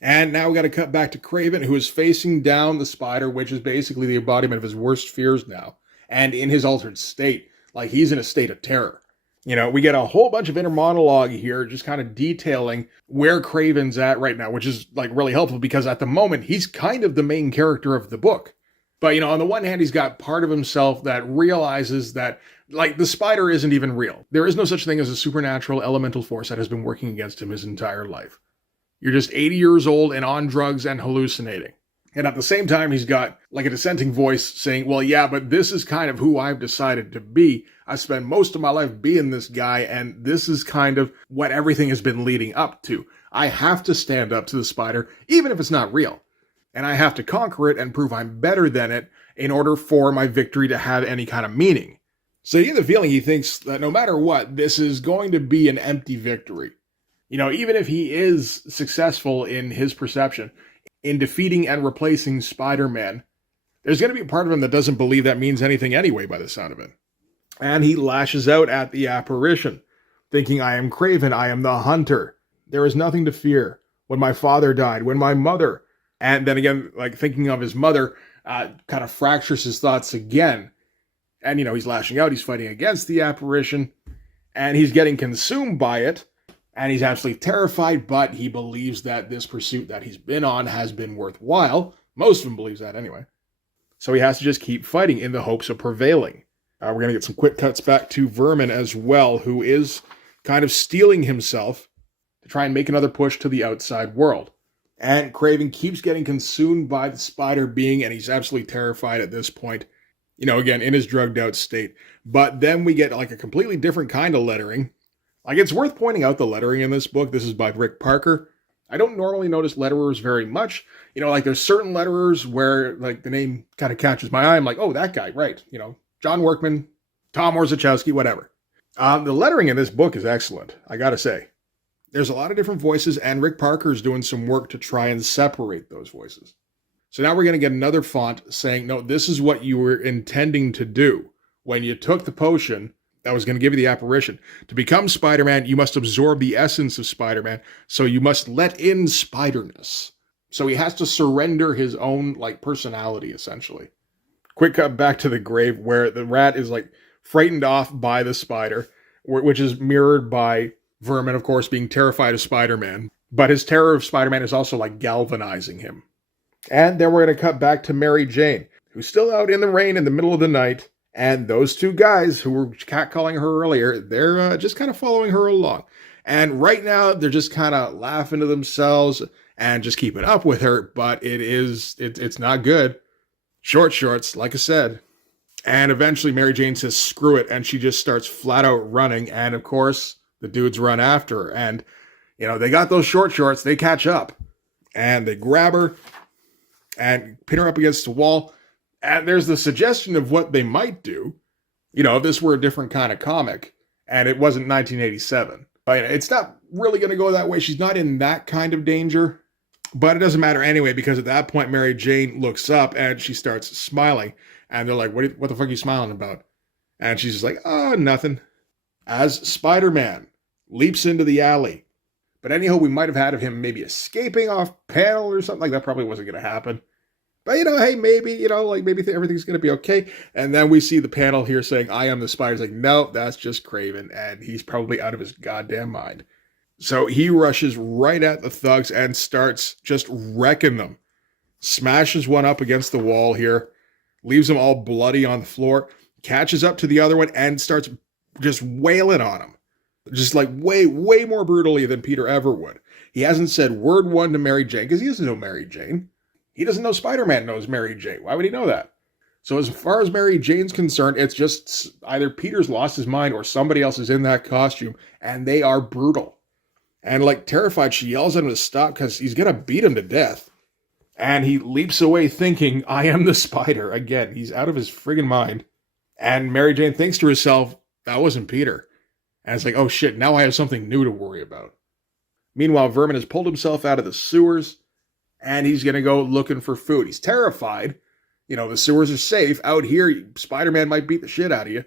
And now we got to cut back to Kraven, who is facing down the spider, which is basically the embodiment of his worst fears now. And in his altered state, like he's in a state of terror. We get a whole bunch of inner monologue here, just kind of detailing where Kraven's at right now, which is like really helpful because at the moment, he's kind of the main character of the book. But, on the one hand, he's got part of himself that realizes that, like, the spider isn't even real. There is no such thing as a supernatural elemental force that has been working against him his entire life. You're just 80 years old and on drugs and hallucinating. And at the same time, he's got, like, a dissenting voice saying, well, yeah, but this is kind of who I've decided to be. I spent most of my life being this guy, and this is kind of what everything has been leading up to. I have to stand up to the spider, even if it's not real. And I have to conquer it and prove I'm better than it in order for my victory to have any kind of meaning. So you get the feeling he thinks that no matter what, this is going to be an empty victory. Even if he is successful in his perception, in defeating and replacing Spider-Man, there's going to be a part of him that doesn't believe that means anything anyway by the sound of it. And he lashes out at the apparition, thinking, I am Kraven, I am the hunter. There is nothing to fear. When my father died, when my mother... And then again, like thinking of his mother, kind of fractures his thoughts again. And, he's lashing out, he's fighting against the apparition, and he's getting consumed by it, and he's absolutely terrified, but he believes that this pursuit that he's been on has been worthwhile. Most of him believes that anyway. So he has to just keep fighting in the hopes of prevailing. We're going to get some quick cuts back to Vermin as well, who is kind of steeling himself to try and make another push to the outside world. And Kraven keeps getting consumed by the spider being, and he's absolutely terrified at this point, again, in his drugged out state. But then we get like a completely different kind of lettering. Like, it's worth pointing out the lettering in this book. This is by Rick Parker. I don't normally notice letterers very much. Like there's certain letterers where like the name kind of catches my eye. I'm like, oh, that guy, right. John Workman, Tom Orzechowski, whatever. The lettering in this book is excellent, I gotta say. There's a lot of different voices, and Rick Parker's doing some work to try and separate those voices. So now we're going to get another font saying, no, this is what you were intending to do. When you took the potion that was going to give you the apparition, to become Spider-Man, you must absorb the essence of Spider-Man, so you must let in spiderness. So he has to surrender his own, like, personality, essentially. Quick cut back to the grave where the rat is, like, frightened off by the spider, which is mirrored by Vermin, of course, being terrified of Spider-Man. But his terror of Spider-Man is also, like, galvanizing him. And then we're going to cut back to Mary Jane, who's still out in the rain in the middle of the night. And those two guys who were catcalling her earlier, they're just kind of following her along. And right now, they're just kind of laughing to themselves and just keeping up with her. But it's not good. Short shorts, like I said. And eventually, Mary Jane says, screw it. And she just starts flat out running. And of course, the dudes run after her. And, they got those short shorts. They catch up. And they grab her and pin her up against the wall. And there's the suggestion of what they might do. You know, if this were a different kind of comic and it wasn't 1987. But it's not really going to go that way. She's not in that kind of danger. But it doesn't matter anyway, because at that point, Mary Jane looks up and she starts smiling. And they're like, what the fuck are you smiling about? And she's just like, oh, nothing. As Spider-Man leaps into the alley. But anyhow, we might have had of him maybe escaping off panel or something like that. Probably wasn't going to happen. But, you know, hey, maybe, you know, like maybe everything's going to be okay. And then we see the panel here saying, I am the Spider. It's like, no, that's just Kraven. And he's probably out of his goddamn mind. So he rushes right at the thugs and starts just wrecking them. Smashes one up against the wall here. Leaves them all bloody on the floor. Catches up to the other one and starts just wailing on him. Just like way more brutally than Peter ever would. He hasn't said word one to Mary Jane because he doesn't know Mary Jane. He doesn't know Spider-Man knows Mary Jane. Why would he know that? So as far as Mary Jane's concerned, it's just either Peter's lost his mind or somebody else is in that costume, and they are brutal. And like terrified, she yells at him to stop because he's going to beat him to death. And he leaps away thinking, I am the Spider. Again, he's out of his friggin' mind. And Mary Jane thinks to herself, that wasn't Peter. And it's like, oh shit, now I have something new to worry about. Meanwhile, Vermin has pulled himself out of the sewers. And he's going to go looking for food. He's terrified. You know, the sewers are safe. Out here, Spider-Man might beat the shit out of you.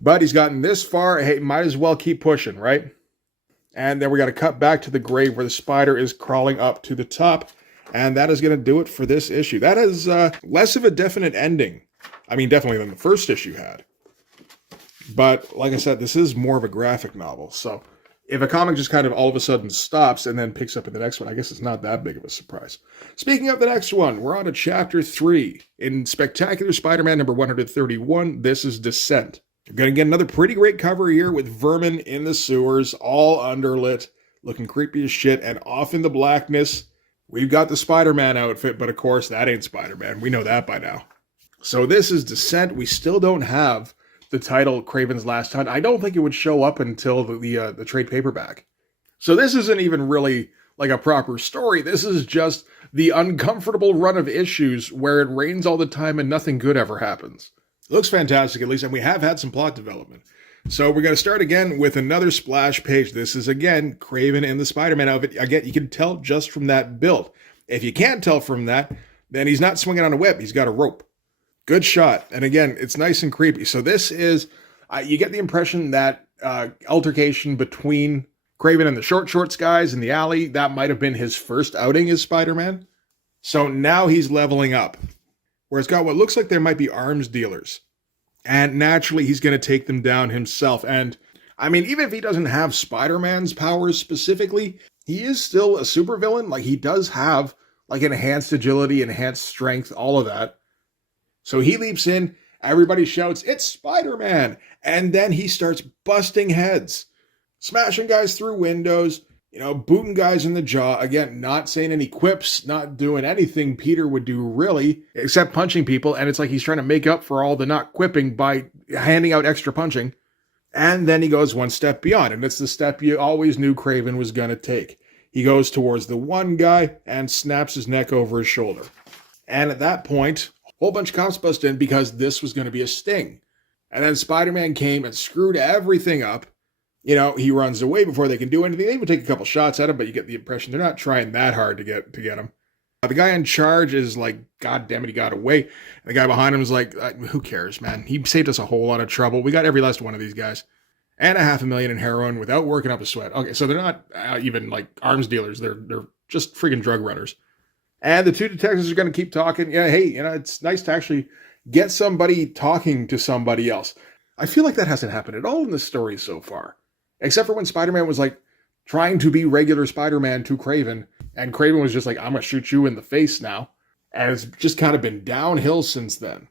But he's gotten this far. Hey, might as well keep pushing, right? And then we got to cut back to the grave where the spider is crawling up to the top. And that is going to do it for this issue. That is less of a definite ending. I mean, definitely than the first issue had. But like I said, this is more of a graphic novel. So if a comic just kind of all of a sudden stops and then picks up in the next one, I guess it's not that big of a surprise. Speaking of the next one, we're on to Chapter 3. In Spectacular Spider-Man number 131, this is Descent. You're going to get another pretty great cover here with Vermin in the sewers, all underlit, looking creepy as shit, and off in the blackness, we've got the Spider-Man outfit, but of course, that ain't Spider-Man. We know that by now. So this is Descent. We still don't have the title Kraven's Last Hunt. I don't think it would show up until the trade paperback. So this isn't even really like a proper story. This is just the uncomfortable run of issues where it rains all the time and nothing good ever happens. It looks fantastic, at least, and we have had some plot development. So we're going to start again with another splash page. This is, again, Kraven in the Spider-Man outfit. Again, you can tell just from that build. If you can't tell from that, then he's not swinging on a whip. He's got a rope. Good shot. And again, it's nice and creepy. So this is, you get the impression that altercation between Kraven and the shorts guys in the alley, that might have been his first outing as Spider-Man. So now he's leveling up, where it's got what looks like there might be arms dealers. And naturally, he's going to take them down himself. And I mean, even if he doesn't have Spider-Man's powers specifically, he is still a supervillain. Like, he does have like enhanced agility, enhanced strength, all of that. So he leaps in, everybody shouts, it's Spider-Man! And then he starts busting heads, smashing guys through windows, booting guys in the jaw. Again, not saying any quips, not doing anything Peter would do really, except punching people. And it's like he's trying to make up for all the not quipping by handing out extra punching. And then he goes one step beyond, and it's the step you always knew Kraven was going to take. He goes towards the one guy and snaps his neck over his shoulder. And at that point, whole bunch of cops bust in because this was going to be a sting. And then Spider-Man came and screwed everything up. He runs away before they can do anything. They even take a couple shots at him, but you get the impression they're not trying that hard to get him. The guy in charge is like, God damn it, he got away. And the guy behind him is like, who cares, man? He saved us a whole lot of trouble. We got every last one of these guys. And $500,000 in heroin without working up a sweat. Okay, so they're not even like arms dealers. They're just freaking drug runners. And the two detectives are going to keep talking. Yeah, hey, it's nice to actually get somebody talking to somebody else. I feel like that hasn't happened at all in this story so far. Except for when Spider-Man was like trying to be regular Spider-Man to Kraven. And Kraven was just like, I'm going to shoot you in the face now. And it's just kind of been downhill since then.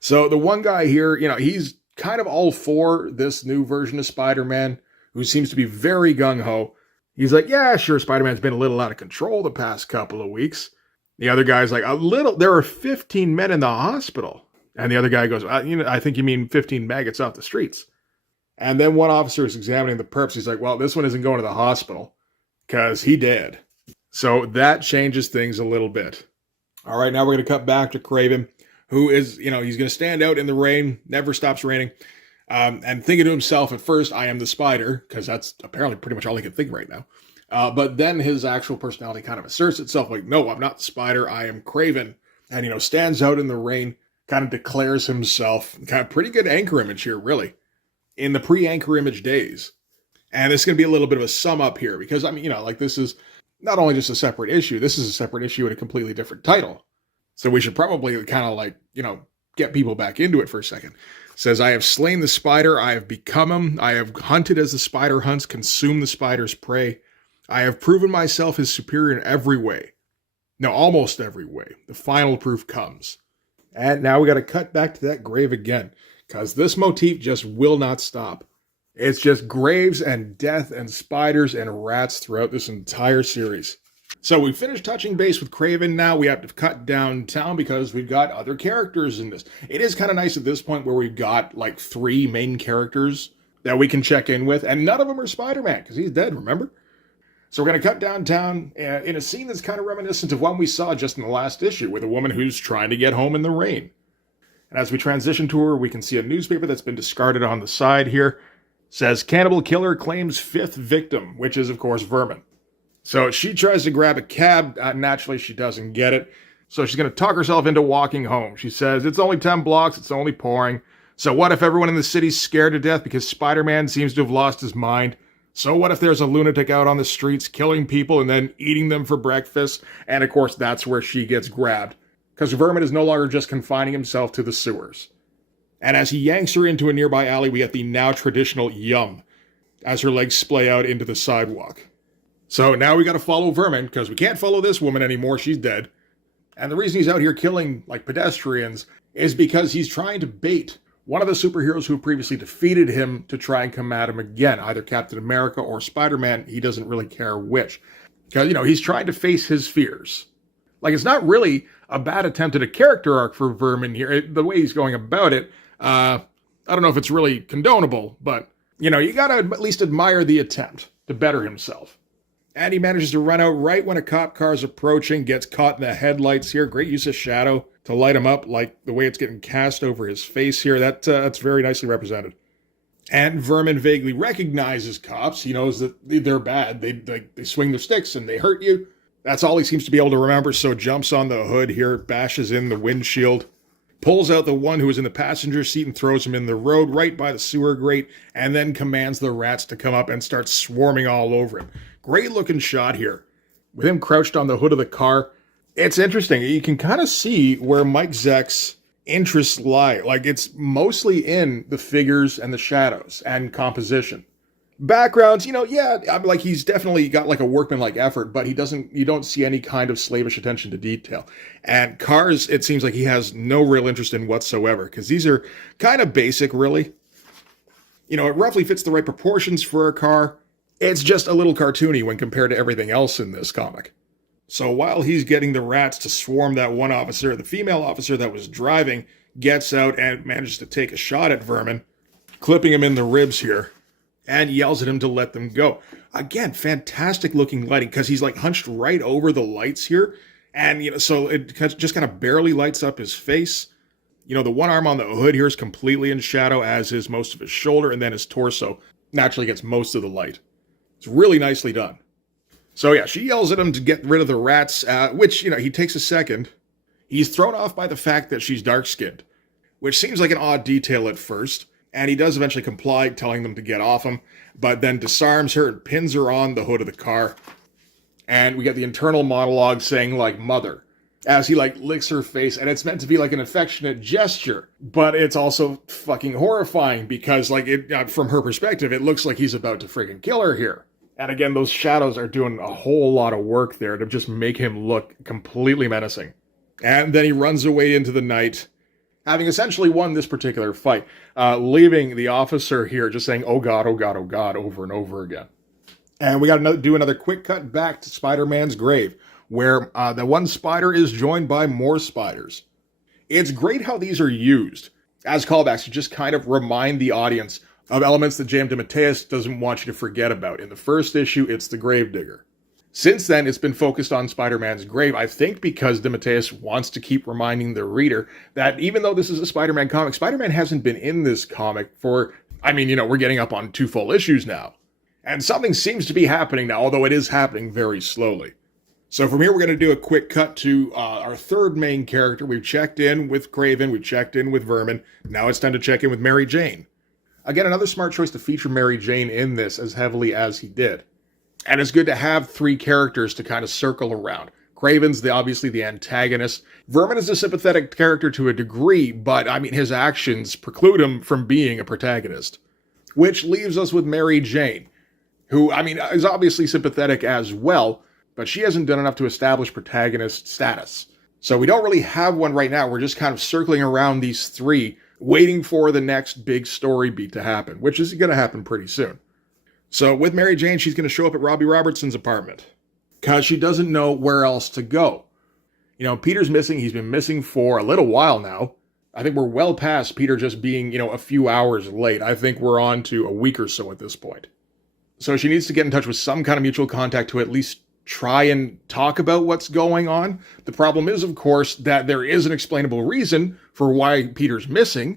So the one guy here, he's kind of all for this new version of Spider-Man, who seems to be very gung-ho. He's like, yeah, sure, Spider-Man's been a little out of control the past couple of weeks. The other guy's like, there are 15 men in the hospital. And the other guy goes, I think you mean 15 maggots off the streets. And then one officer is examining the perps. He's like, well, this one isn't going to the hospital because he did. So that changes things a little bit. All right, now we're going to cut back to Kraven, who is, he's going to stand out in the rain, never stops raining. And thinking to himself at first, I am the spider, because that's apparently pretty much all he can think right now. But then his actual personality kind of asserts itself, like, no, I'm not the spider, I am Kraven. And, stands out in the rain, kind of declares himself, kind of pretty good anchor image here, really, in the pre-anchor image days. And it's going to be a little bit of a sum up here, because, this is not only just a separate issue, this is a separate issue with a completely different title. So we should probably kind of get people back into it for a second. It says, I have slain the spider, I have become him, I have hunted as the spider hunts, consumed the spider's prey. I have proven myself his superior in every way. No, almost every way. The final proof comes. And now we got to cut back to that grave again, because this motif just will not stop. It's just graves and death and spiders and rats throughout this entire series. So we finished touching base with Kraven. Now we have to cut downtown because we've got other characters in this. It is kind of nice at this point where we've got like 3 main characters that we can check in with, and none of them are Spider-Man because he's dead, remember? So we're going to cut downtown in a scene that's kind of reminiscent of one we saw just in the last issue with a woman who's trying to get home in the rain. And as we transition to her, we can see a newspaper that's been discarded on the side here. It says, Cannibal Killer claims 5th victim, which is, of course, Vermin. So she tries to grab a cab. Naturally, she doesn't get it. So she's going to talk herself into walking home. She says, it's only 10 blocks. It's only pouring. So what if everyone in the city's scared to death because Spider-Man seems to have lost his mind? So what if there's a lunatic out on the streets killing people and then eating them for breakfast? And of course, that's where she gets grabbed. Because Vermin is no longer just confining himself to the sewers. And as he yanks her into a nearby alley, we get the now traditional yum as her legs splay out into the sidewalk. So now we got to follow Vermin, because we can't follow this woman anymore. She's dead. And the reason he's out here killing, pedestrians is because he's trying to bait one of the superheroes who previously defeated him to try and come at him again. Either Captain America or Spider-Man. He doesn't really care which. Because, he's trying to face his fears. It's not really a bad attempt at a character arc for Vermin here. The way he's going about it, I don't know if it's really condonable, but, you got to at least admire the attempt to better himself. And he manages to run out right when a cop car is approaching, gets caught in the headlights here. Great use of shadow to light him up, like the way it's getting cast over his face here. That's very nicely represented. And Vermin vaguely recognizes cops. He knows that they're bad. They swing their sticks and they hurt you. That's all he seems to be able to remember, so jumps on the hood here, bashes in the windshield, pulls out the one who was in the passenger seat and throws him in the road right by the sewer grate, and then commands the rats to come up and start swarming all over him. Great looking shot here. With him crouched on the hood of the car. It's interesting. You can kind of see where Mike Zeck's interests lie. It's mostly in the figures and the shadows and composition. Backgrounds, he's definitely got a workman-like effort, but you don't see any kind of slavish attention to detail. And cars, it seems like he has no real interest in whatsoever, because these are kind of basic, really. It roughly fits the right proportions for a car. It's just a little cartoony when compared to everything else in this comic. So while he's getting the rats to swarm that one officer, the female officer that was driving gets out and manages to take a shot at Vermin, clipping him in the ribs here, and yells at him to let them go. Again, fantastic looking lighting, because he's hunched right over the lights here, and so it just kind of barely lights up his face. The one arm on the hood here is completely in shadow, as is most of his shoulder, and then his torso naturally gets most of the light. It's really nicely done. So yeah, she yells at him to get rid of the rats, which, he takes a second. He's thrown off by the fact that she's dark-skinned, which seems like an odd detail at first, and he does eventually comply, telling them to get off him, but then disarms her and pins her on the hood of the car. And we get the internal monologue saying, mother, as he, licks her face, and it's meant to be, an affectionate gesture, but it's also fucking horrifying, because, from her perspective, it looks like he's about to friggin' kill her here. And again, those shadows are doing a whole lot of work there to just make him look completely menacing. And then he runs away into the night, having essentially won this particular fight, leaving the officer here just saying, oh God, oh God, oh God, over and over again. And we got to do another quick cut back to Spider-Man's grave, where the one spider is joined by more spiders. It's great how these are used as callbacks to just kind of remind the audience of elements that J.M. DeMatteis doesn't want you to forget about. In the first issue, it's the Gravedigger. Since then, it's been focused on Spider-Man's grave, I think because DeMatteis wants to keep reminding the reader that even though this is a Spider-Man comic, Spider-Man hasn't been in this comic for, we're getting up on 2 full issues now. And something seems to be happening now, although it is happening very slowly. So from here, we're going to do a quick cut to our third main character. We've checked in with Kraven, we've checked in with Vermin. Now it's time to check in with Mary Jane. Again, another smart choice to feature Mary Jane in this as heavily as he did. And it's good to have 3 characters to kind of circle around. Kraven's obviously the antagonist. Vermin is a sympathetic character to a degree, but his actions preclude him from being a protagonist. Which leaves us with Mary Jane, who, is obviously sympathetic as well, but she hasn't done enough to establish protagonist status. So we don't really have one right now. We're just kind of circling around these 3, waiting for the next big story beat to happen, which is going to happen pretty soon. So with Mary Jane, she's going to show up at Robbie Robertson's apartment because she doesn't know where else to go. Peter's missing. He's been missing for a little while now. I think we're well past Peter just being, a few hours late. I think we're on to a week or so at this point. So she needs to get in touch with some kind of mutual contact to at least try and talk about what's going on. The problem is, of course, that there is an explainable reason for why Peter's missing,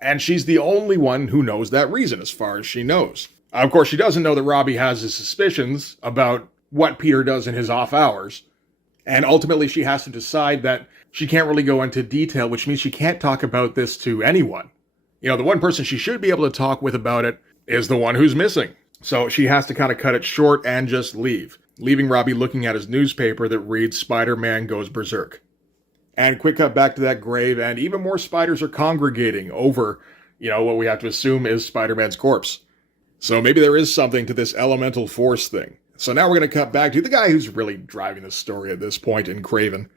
and she's the only one who knows that reason as far as she knows. Of course, she doesn't know that Robbie has his suspicions about what Peter does in his off hours. And ultimately, she has to decide that she can't really go into detail, which means she can't talk about this to anyone. The one person she should be able to talk with about it is the one who's missing. So she has to kind of cut it short and just leave, leaving Robbie looking at his newspaper that reads Spider-Man Goes Berserk. And quick cut back to that grave, and even more spiders are congregating over, what we have to assume is Spider-Man's corpse. So maybe there is something to this elemental force thing. So now we're going to cut back to the guy who's really driving the story at this point in Kraven.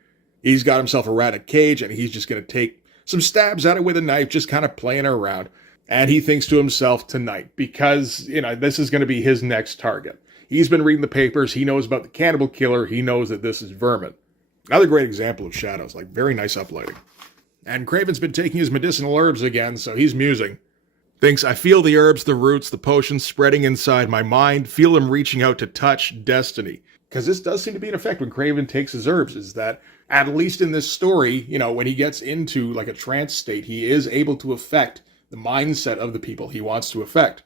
He's got himself a rat cage, and he's just going to take some stabs at it with a knife, just kind of playing around. And he thinks to himself tonight, because, this is going to be his next target. He's been reading the papers, he knows about the cannibal killer, he knows that this is Vermin. Another great example of shadows, very nice uplighting. And Kraven's been taking his medicinal herbs again, so he's musing. Thinks, I feel the herbs, the roots, the potions spreading inside my mind, feel them reaching out to touch destiny. Because this does seem to be an effect when Kraven takes his herbs, is that, at least in this story, when he gets into a trance state, he is able to affect the mindset of the people he wants to affect.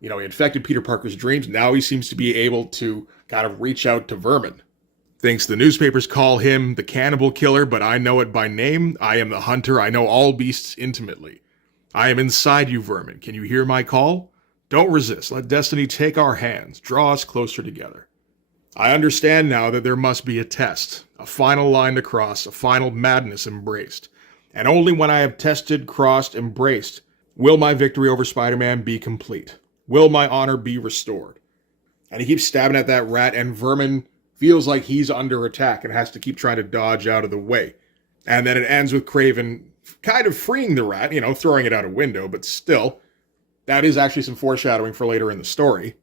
He infected Peter Parker's dreams, now he seems to be able to kind of reach out to Vermin. Thinks the newspapers call him the cannibal killer, but I know it by name. I am the hunter, I know all beasts intimately. I am inside you, Vermin. Can you hear my call? Don't resist. Let destiny take our hands. Draw us closer together. I understand now that there must be a test, a final line to cross, a final madness embraced. And only when I have tested, crossed, embraced, will my victory over Spider-Man be complete. Will my honor be restored. And he keeps stabbing at that rat, and Vermin feels like he's under attack and has to keep trying to dodge out of the way. And then it ends with Kraven kind of freeing the rat, throwing it out a window, but still, that is actually some foreshadowing for later in the story.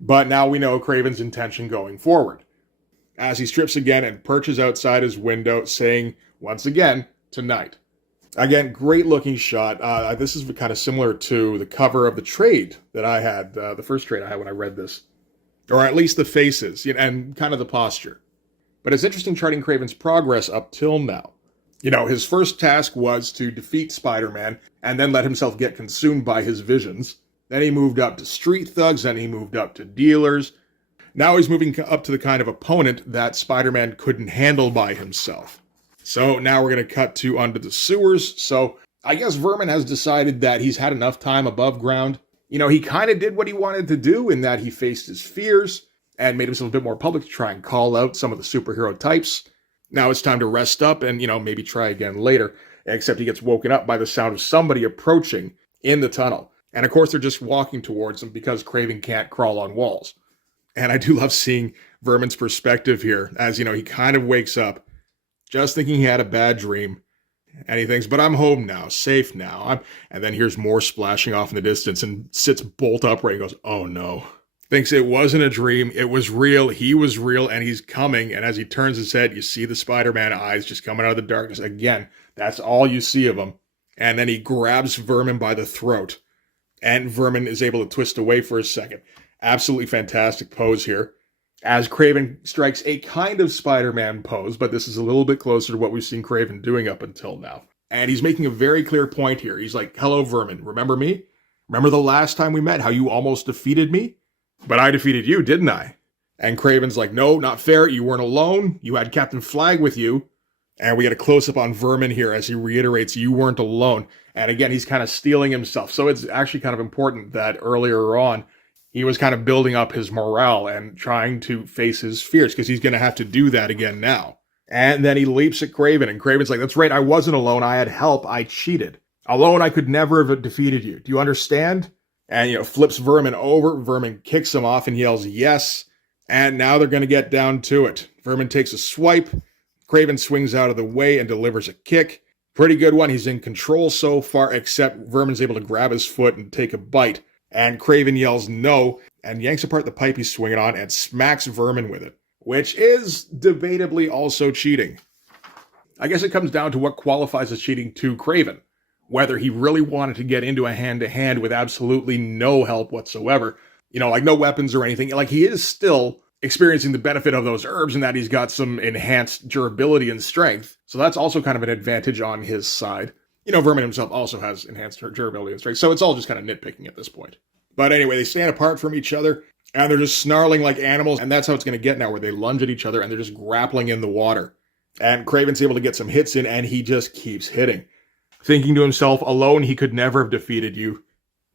But now we know Kraven's intention going forward, as he strips again and perches outside his window, saying, once again, tonight. Again, great looking shot. This is kind of similar to the cover of the trade that I had, the first trade I had when I read this. Or at least the faces, and kind of the posture. But it's interesting charting Kraven's progress up till now. His first task was to defeat Spider-Man and then let himself get consumed by his visions. Then he moved up to street thugs, then he moved up to dealers. Now he's moving up to the kind of opponent that Spider-Man couldn't handle by himself. So now we're going to cut to under the sewers. So I guess Vermin has decided that he's had enough time above ground. He kind of did what he wanted to do in that he faced his fears and made himself a bit more public to try and call out some of the superhero types. Now it's time to rest up and, maybe try again later, except he gets woken up by the sound of somebody approaching in the tunnel. And of course, they're just walking towards him because Kraven can't crawl on walls. And I do love seeing Vermin's perspective here as, he kind of wakes up just thinking he had a bad dream. And he thinks, but I'm home now, safe now. And then here's more splashing off in the distance and sits bolt upright and goes, oh no. Thinks it wasn't a dream, it was real, he was real, and he's coming. And as he turns his head, you see the Spider-Man eyes just coming out of the darkness. Again, that's all you see of him. And then he grabs Vermin by the throat. And Vermin is able to twist away for a second. Absolutely fantastic pose here. as Kraven strikes a kind of Spider-Man pose, but this is a little bit closer to what we've seen Kraven doing up until now. And he's making a very clear point here. He's like, hello, Vermin. Remember me? Remember the last time we met, how you almost defeated me? But I defeated you, didn't I? And Kraven's like, no, not fair. You weren't alone. You had Captain Flag with you. And we get a close-up on Vermin here as he reiterates, you weren't alone. And again, he's kind of stealing himself. So it's actually kind of important that earlier on, he was kind of building up his morale and trying to face his fears, because he's going to have to do that again now. And then he leaps at Kraven, and Kraven's like, that's right, I wasn't alone. I had help. I cheated. Alone, I could never have defeated you. Do you understand? And, flips Vermin over. Vermin kicks him off and yells, yes. And now they're going to get down to it. Vermin takes a swipe. Kraven swings out of the way and delivers a kick. Pretty good one. He's in control so far, except Vermin's able to grab his foot and take a bite. And Kraven yells no, and yanks apart the pipe he's swinging on and smacks Vermin with it, which is debatably also cheating. I guess it comes down to what qualifies as cheating to Kraven. Whether he really wanted to get into a hand-to-hand with absolutely no help whatsoever. Like no weapons or anything. Like he is still experiencing the benefit of those herbs in that he's got some enhanced durability and strength. So that's also kind of an advantage on his side. Vermin himself also has enhanced durability and strength, so it's all just kind of nitpicking at this point. But anyway, they stand apart from each other, and they're just snarling like animals, and that's how it's going to get now, where they lunge at each other, and they're just grappling in the water. And Kraven's able to get some hits in, and he just keeps hitting. Thinking to himself, alone he could never have defeated you,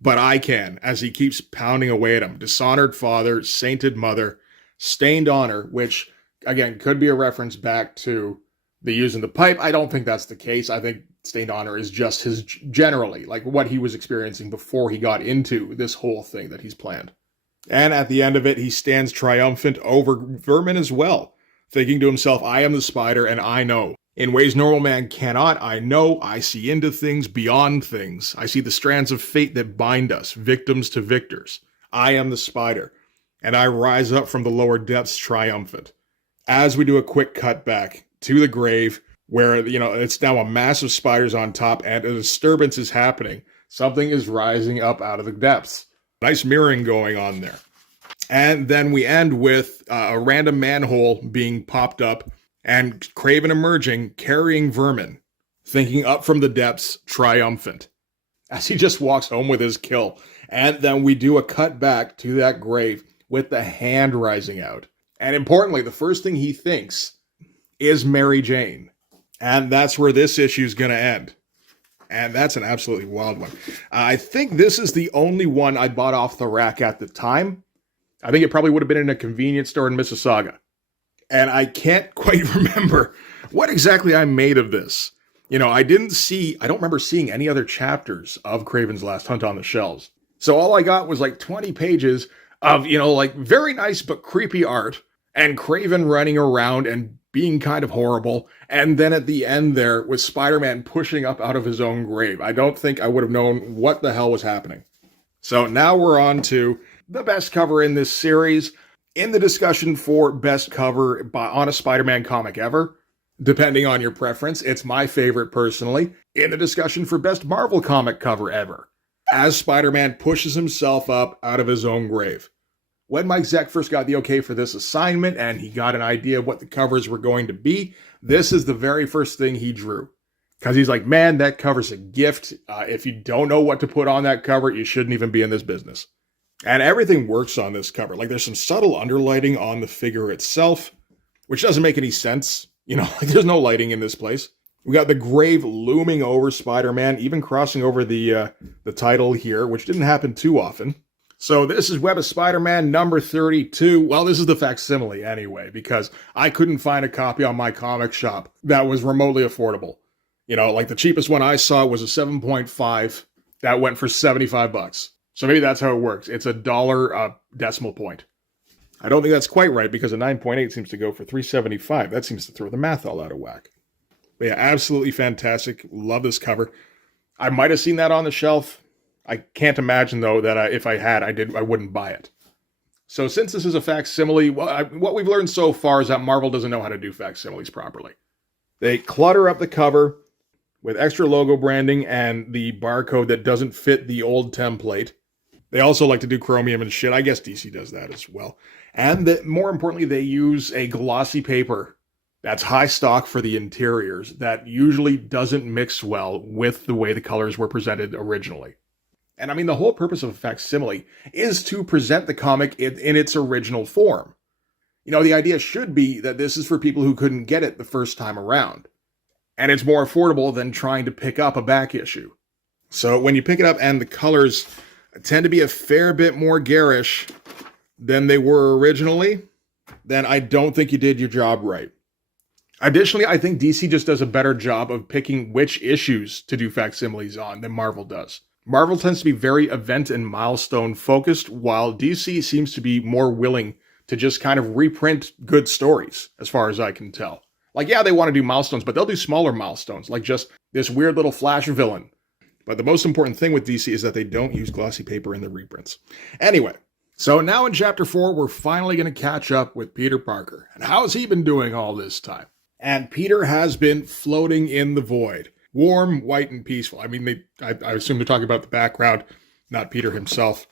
but I can, as he keeps pounding away at him. Dishonored father, sainted mother, stained honor, which, again, could be a reference back to the using the pipe. I don't think that's the case. I think stained honor is just his generally, like what he was experiencing before he got into this whole thing that he's planned. And at the end of it, he stands triumphant over Vermin as well, thinking to himself, I am the spider and I know. In ways normal man cannot, I know, I see into things, beyond things. I see the strands of fate that bind us, victims to victors. I am the spider, and I rise up from the lower depths triumphant. As we do a quick cut back to the grave, where, it's now a mass of spiders on top, and a disturbance is happening. Something is rising up out of the depths. Nice mirroring going on there. And then we end with a random manhole being popped up, and Kraven emerging, carrying Vermin, thinking up from the depths, triumphant, as he just walks home with his kill. And then we do a cut back to that grave with the hand rising out. And importantly, the first thing he thinks is Mary Jane. And that's where this issue is going to end. And that's an absolutely wild one. I think this is the only one I bought off the rack at the time. I think it probably would have been in a convenience store in Mississauga. And I can't quite remember what exactly I made of this. I don't remember seeing any other chapters of Kraven's Last Hunt on the shelves. So all I got was like 20 pages of, very nice but creepy art, and Kraven running around and being kind of horrible. And then at the end there was Spider-Man pushing up out of his own grave. I don't think I would have known what the hell was happening. So now we're on to the best cover in this series. In the discussion for best cover on a Spider-Man comic ever, depending on your preference, it's my favorite personally. In the discussion for best Marvel comic cover ever, as Spider-Man pushes himself up out of his own grave. When Mike Zeck first got the okay for this assignment and he got an idea of what the covers were going to be, this is the very first thing he drew. Because he's like, man, that cover's a gift. If you don't know what to put on that cover, you shouldn't even be in this business. And everything works on this cover. Like, there's some subtle underlighting on the figure itself, which doesn't make any sense. There's no lighting in this place. We got the grave looming over Spider-Man, even crossing over the title here, which didn't happen too often. So this is Web of Spider-Man number 32. Well, this is the facsimile anyway, because I couldn't find a copy on my comic shop that was remotely affordable. Like the cheapest one I saw was a 7.5 that went for $75. So maybe that's how it works. It's $1 decimal point. I don't think that's quite right, because a 9.8 seems to go for $3.75. That seems to throw the math all out of whack. But yeah, absolutely fantastic. Love this cover. I might have seen that on the shelf. I can't imagine, though, that if I had, I wouldn't buy it. So since this is a facsimile, what we've learned so far is that Marvel doesn't know how to do facsimiles properly. They clutter up the cover with extra logo branding and the barcode that doesn't fit the old template. They also like to do chromium and shit. I guess DC does that as well. And that, more importantly, they use a glossy paper that's high stock for the interiors that usually doesn't mix well with the way the colors were presented originally. And I mean, the whole purpose of a facsimile is to present the comic in its original form. You know, the idea should be that this is for people who couldn't get it the first time around. And it's more affordable than trying to pick up a back issue. So when you pick it up and the colors tend to be a fair bit more garish than they were originally, then I don't think you did your job right. Additionally, I think DC just does a better job of picking which issues to do facsimiles on than Marvel does. Marvel tends to be very event and milestone focused, while DC seems to be more willing to just kind of reprint good stories, as far as I can tell. Like, yeah, they want to do milestones, but they'll do smaller milestones, like just this weird little Flash villain. But the most important thing with DC is that they don't use glossy paper in the reprints. Anyway, so now in Chapter 4, we're finally going to catch up with Peter Parker. And how's he been doing all this time? And Peter has been floating in the void. Warm, white, and peaceful. I mean, I assume they're talking about the background, not Peter himself.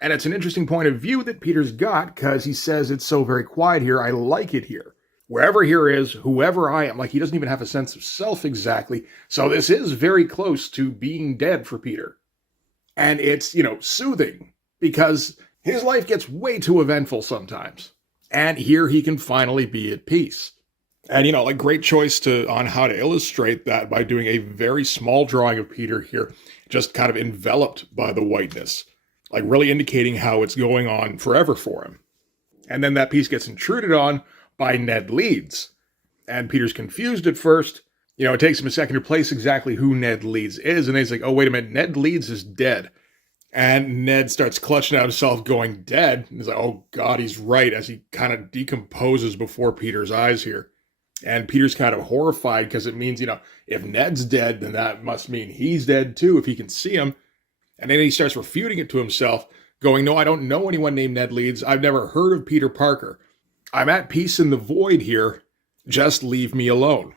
And it's an interesting point of view that Peter's got, because he says it's so very quiet here, I like it here. Wherever here is, whoever I am, like he doesn't even have a sense of self exactly. So this is very close to being dead for Peter. And it's, you know, soothing, because his life gets way too eventful sometimes. And here he can finally be at peace. And, you know, like, great choice on how to illustrate that by doing a very small drawing of Peter here, just kind of enveloped by the whiteness, like really indicating how it's going on forever for him. And then that piece gets intruded on by Ned Leeds. And Peter's confused at first. You know, it takes him a second to place exactly who Ned Leeds is. And he's like, oh, wait a minute, Ned Leeds is dead. And Ned starts clutching at himself going, dead? And he's like, oh, God, he's right, as he kind of decomposes before Peter's eyes here. And Peter's kind of horrified, because it means, you know, if Ned's dead, then that must mean he's dead too, if he can see him. And then he starts refuting it to himself, going, no, I don't know anyone named Ned Leeds. I've never heard of Peter Parker. I'm at peace in the void here. Just leave me alone.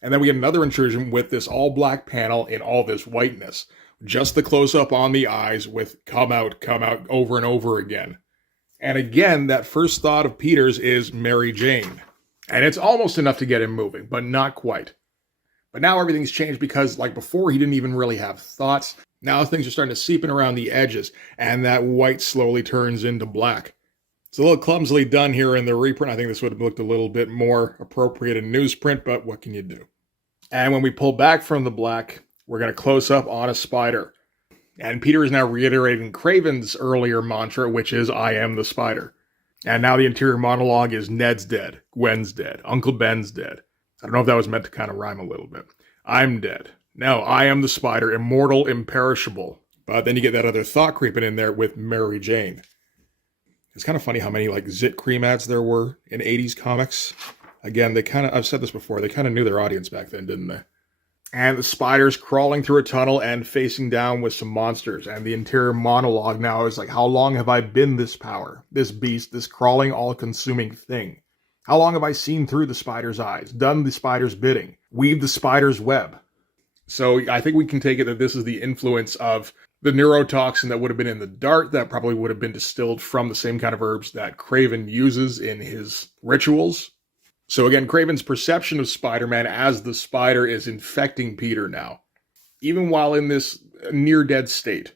And then we get another intrusion with this all-black panel in all this whiteness. Just the close-up on the eyes with come out, over and over again. And again, that first thought of Peter's is Mary Jane. And it's almost enough to get him moving, but not quite. But now everything's changed, because, like before, he didn't even really have thoughts. Now things are starting to seep in around the edges, and that white slowly turns into black. It's a little clumsily done here in the reprint. I think this would have looked a little bit more appropriate in newsprint, but what can you do? And when we pull back from the black, we're going to close up on a spider. And Peter is now reiterating Kraven's earlier mantra, which is, I am the spider. And now the interior monologue is Ned's dead, Gwen's dead, Uncle Ben's dead. I don't know if that was meant to kind of rhyme a little bit. I'm dead. No, I am the spider, immortal, imperishable. But then you get that other thought creeping in there with Mary Jane. It's kind of funny how many like Zit cream ads there were in 80s comics. Again, I've said this before, they kind of knew their audience back then, didn't they? And the spider's crawling through a tunnel and facing down with some monsters. And the interior monologue now is like, how long have I been this power, this beast, this crawling, all-consuming thing? How long have I seen through the spider's eyes, done the spider's bidding, weaved the spider's web? So I think we can take it that this is the influence of the neurotoxin that would have been in the dart that probably would have been distilled from the same kind of herbs that Kraven uses in his rituals. So again, Kraven's perception of Spider-Man as the spider is infecting Peter now, even while in this near-dead state.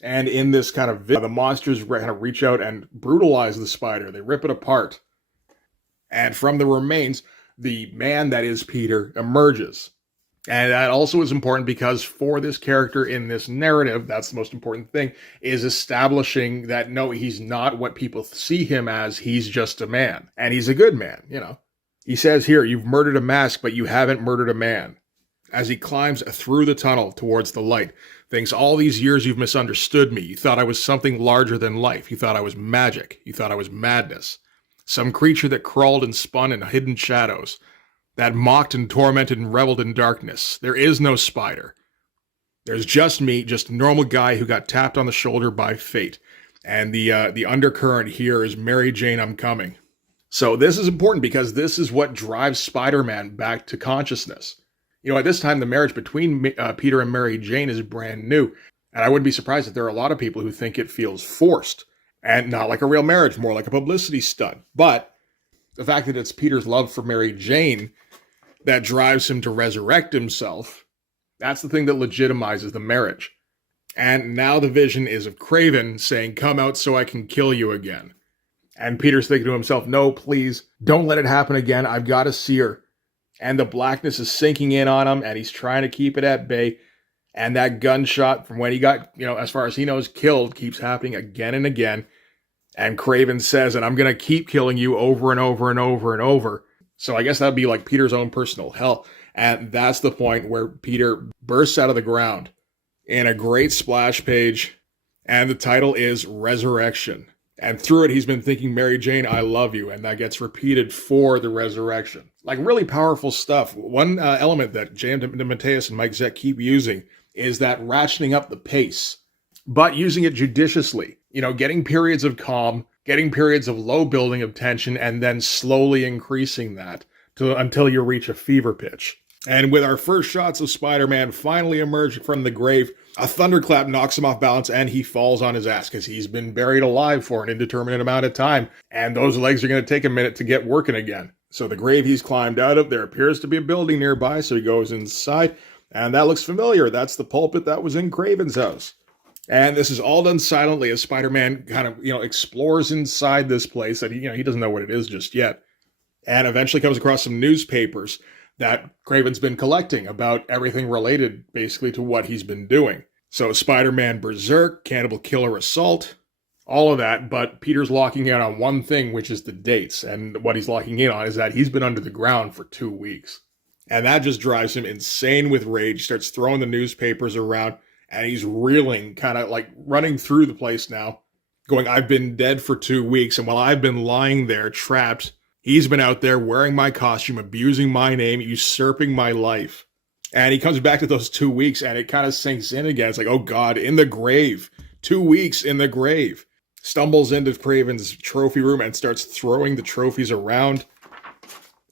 And in this kind of the monsters kind of reach out and brutalize the spider. They rip it apart. And from the remains, the man that is Peter emerges. And that also is important because for this character in this narrative, that's the most important thing, is establishing that no, he's not what people see him as. He's just a man. And he's a good man, you know. He says here, you've murdered a mask, but you haven't murdered a man. As he climbs through the tunnel towards the light, thinks all these years you've misunderstood me. You thought I was something larger than life. You thought I was magic. You thought I was madness. Some creature that crawled and spun in hidden shadows, that mocked and tormented and reveled in darkness. There is no spider. There's just me, just a normal guy who got tapped on the shoulder by fate. And the undercurrent here is Mary Jane, I'm coming. So this is important because this is what drives Spider-Man back to consciousness. You know, at this time, the marriage between Peter and Mary Jane is brand new. And I wouldn't be surprised if there are a lot of people who think it feels forced. And not like a real marriage, more like a publicity stunt. But the fact that it's Peter's love for Mary Jane that drives him to resurrect himself, that's the thing that legitimizes the marriage. And now the vision is of Craven saying, come out so I can kill you again. And Peter's thinking to himself, no, please, don't let it happen again. I've got to see her. And the blackness is sinking in on him, and he's trying to keep it at bay. And that gunshot from when he got, as far as he knows, killed, keeps happening again and again. And Craven says, and I'm going to keep killing you over and over and over and over. So I guess that'd be like Peter's own personal hell. And that's the point where Peter bursts out of the ground in a great splash page. And the title is Resurrection. And through it, he's been thinking, Mary Jane, I love you. And that gets repeated for the resurrection. Like, really powerful stuff. One element that J.M. DeMatteis and Mike Zeck keep using is that ratcheting up the pace, but using it judiciously. Getting periods of calm, getting periods of low building of tension, and then slowly increasing that until you reach a fever pitch. And with our first shots of Spider-Man finally emerging from the grave, a thunderclap knocks him off balance and he falls on his ass because he's been buried alive for an indeterminate amount of time. And those legs are going to take a minute to get working again. So the grave he's climbed out of, there appears to be a building nearby, so he goes inside. And that looks familiar. That's the pulpit that was in Craven's house. And this is all done silently as Spider-Man kind of, explores inside this place that he doesn't know what it is just yet. And eventually comes across some newspapers that Craven's been collecting about everything related basically to what he's been doing. So Spider-Man Berserk, Cannibal Killer Assault, all of that, but Peter's locking in on one thing, which is the dates. And what he's locking in on is that he's been under the ground for 2 weeks. And that just drives him insane with rage, starts throwing the newspapers around, and he's reeling, kind of like running through the place now, going, I've been dead for 2 weeks, and while I've been lying there trapped, he's been out there wearing my costume, abusing my name, usurping my life. And he comes back to those 2 weeks, and it kind of sinks in again. It's like, oh God, in the grave. 2 weeks in the grave. Stumbles into Craven's trophy room and starts throwing the trophies around.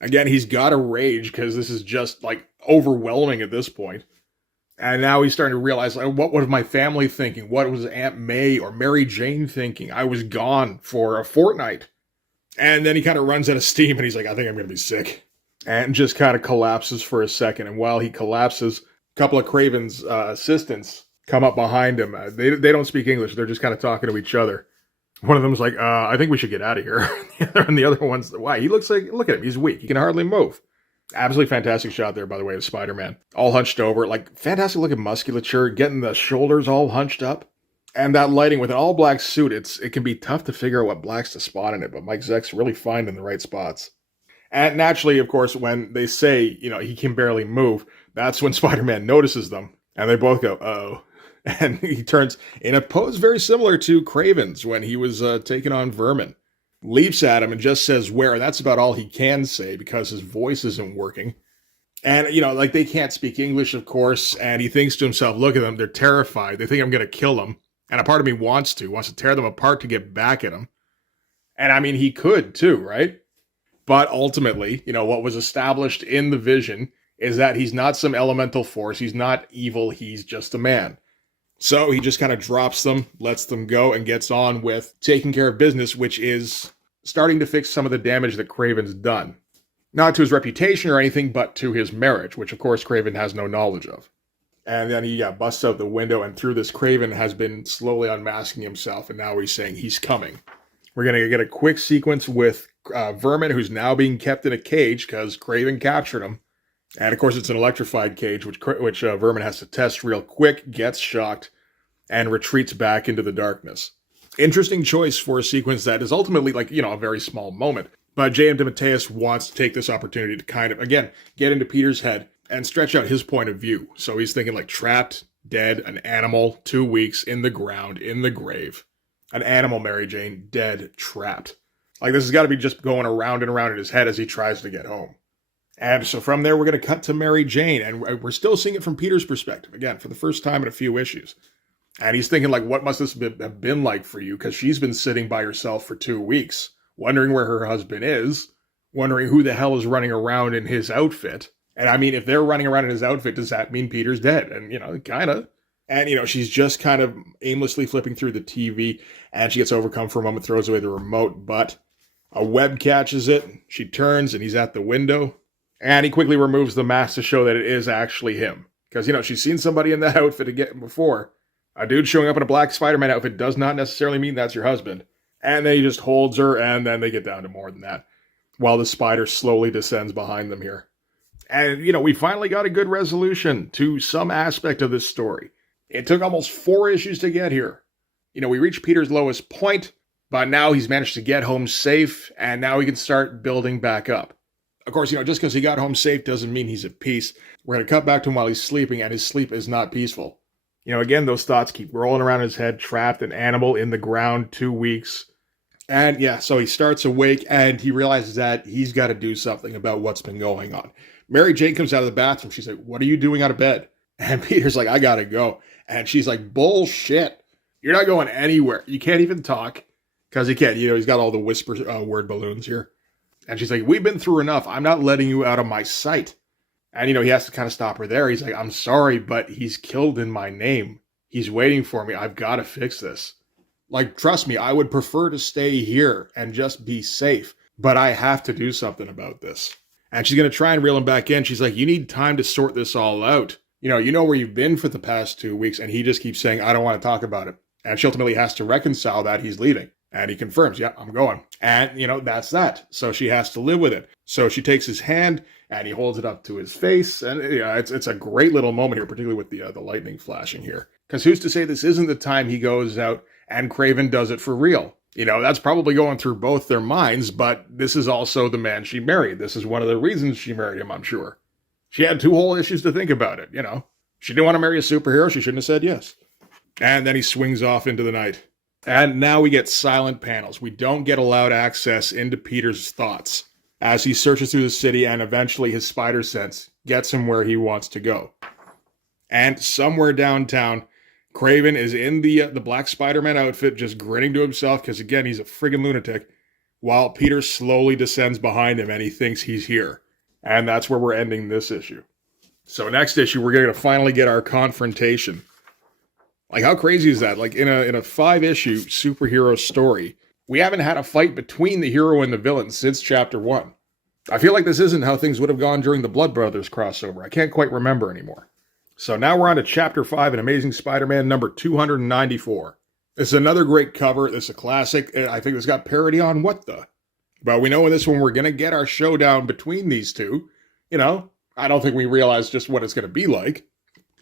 Again, he's got to rage because this is just like overwhelming at this point. And now he's starting to realize, like, what was my family thinking? What was Aunt May or Mary Jane thinking? I was gone for a fortnight. And then he kind of runs out of steam and he's like, I think I'm going to be sick. And just kind of collapses for a second. And while he collapses, a couple of Craven's assistants come up behind him. They don't speak English. They're just kind of talking to each other. One of them's like, I think we should get out of here. And the other one's, why? He looks like, look at him. He's weak. He can hardly move. Absolutely fantastic shot there, by the way, of Spider-Man. All hunched over. Like, fantastic looking musculature. Getting the shoulders all hunched up. And that lighting with an all-black suit, it can be tough to figure out what blacks to spot in it. But Mike Zeck's really finding the right spots. And naturally, of course, when they say, he can barely move, that's when Spider-Man notices them. And they both go, uh-oh. And he turns in a pose very similar to Craven's when he was taking on Vermin. Leaps at him and just says where, and that's about all he can say because his voice isn't working. And, like they can't speak English, of course, and he thinks to himself, look at them, they're terrified. They think I'm going to kill them. And a part of me wants to tear them apart to get back at them. And I mean, he could too, right? But ultimately, what was established in the vision is that he's not some elemental force. He's not evil. He's just a man. So he just kind of drops them, lets them go, and gets on with taking care of business, which is starting to fix some of the damage that Craven's done. Not to his reputation or anything, but to his marriage, which of course Craven has no knowledge of. And then he busts out the window, and through this Craven has been slowly unmasking himself, and now he's saying he's coming. We're going to get a quick sequence with Vermin, who's now being kept in a cage because Craven captured him. And of course, it's an electrified cage, which Vermin has to test real quick, gets shocked, and retreats back into the darkness. Interesting choice for a sequence that is ultimately a very small moment. But J.M. DeMatteis wants to take this opportunity to kind of, again, get into Peter's head and stretch out his point of view. So he's thinking trapped, dead, an animal, 2 weeks, in the ground, in the grave. An animal, Mary Jane, dead, trapped. This has got to be just going around and around in his head as he tries to get home. And so from there, we're going to cut to Mary Jane, and we're still seeing it from Peter's perspective, again, for the first time in a few issues. And he's thinking, what must this have been like for you? Because she's been sitting by herself for 2 weeks, wondering where her husband is, wondering who the hell is running around in his outfit. And I mean, if they're running around in his outfit, does that mean Peter's dead? And, kind of. And, she's just kind of aimlessly flipping through the TV, and she gets overcome for a moment, throws away the remote, but a web catches it. She turns, and he's at the window, and he quickly removes the mask to show that it is actually him. Because, she's seen somebody in that outfit again before. A dude showing up in a black Spider-Man outfit does not necessarily mean that's your husband. And then he just holds her, and then they get down to more than that, while the spider slowly descends behind them here. And, we finally got a good resolution to some aspect of this story. It took almost 4 issues to get here. We reached Peter's lowest point, but now he's managed to get home safe, and now he can start building back up. Of course, just because he got home safe doesn't mean he's at peace. We're going to cut back to him while he's sleeping, and his sleep is not peaceful. Again, those thoughts keep rolling around his head, trapped an animal in the ground 2 weeks. And yeah, so he starts awake, and he realizes that he's got to do something about what's been going on. Mary Jane comes out of the bathroom. She's like, "What are you doing out of bed?" And Peter's like, "I gotta go." And she's like, "Bullshit. You're not going anywhere. You can't even talk." Because he can't, he's got all the whisper word balloons here. And she's like, "We've been through enough. I'm not letting you out of my sight." And, he has to kind of stop her there. He's like, "I'm sorry, but he's killed in my name. He's waiting for me. I've got to fix this. Like, trust me, I would prefer to stay here and just be safe. But I have to do something about this." And she's going to try and reel him back in. She's like, "You need time to sort this all out. You know where you've been for the past 2 weeks." And he just keeps saying, "I don't want to talk about it." And she ultimately has to reconcile that he's leaving. And he confirms, "Yeah, I'm going." And, that's that. So she has to live with it. So she takes his hand and he holds it up to his face. And it's a great little moment here, particularly with the lightning flashing here. Because who's to say this isn't the time he goes out and Kraven does it for real? That's probably going through both their minds, but this is also the man she married. This is one of the reasons she married him, I'm sure. She had 2 whole issues to think about it, She didn't want to marry a superhero. She shouldn't have said yes. And then he swings off into the night. And now we get silent panels. We don't get allowed access into Peter's thoughts as he searches through the city, and eventually his spider sense gets him where he wants to go. And somewhere downtown, Kraven is in the black Spider-Man outfit, just grinning to himself because, again, he's a friggin' lunatic, while Peter slowly descends behind him and he thinks he's here. And that's where we're ending this issue. So next issue, we're going to finally get our confrontation. Like, how crazy is that? Like, in a 5-issue superhero story, we haven't had a fight between the hero and the villain since chapter 1. I feel like this isn't how things would have gone during the Blood Brothers crossover. I can't quite remember anymore. So now we're on to Chapter 5 in Amazing Spider-Man number 294. This is another great cover. This is a classic. I think it's got parody on What The. But we know in this one we're going to get our showdown between these two. I don't think we realize just what it's going to be like.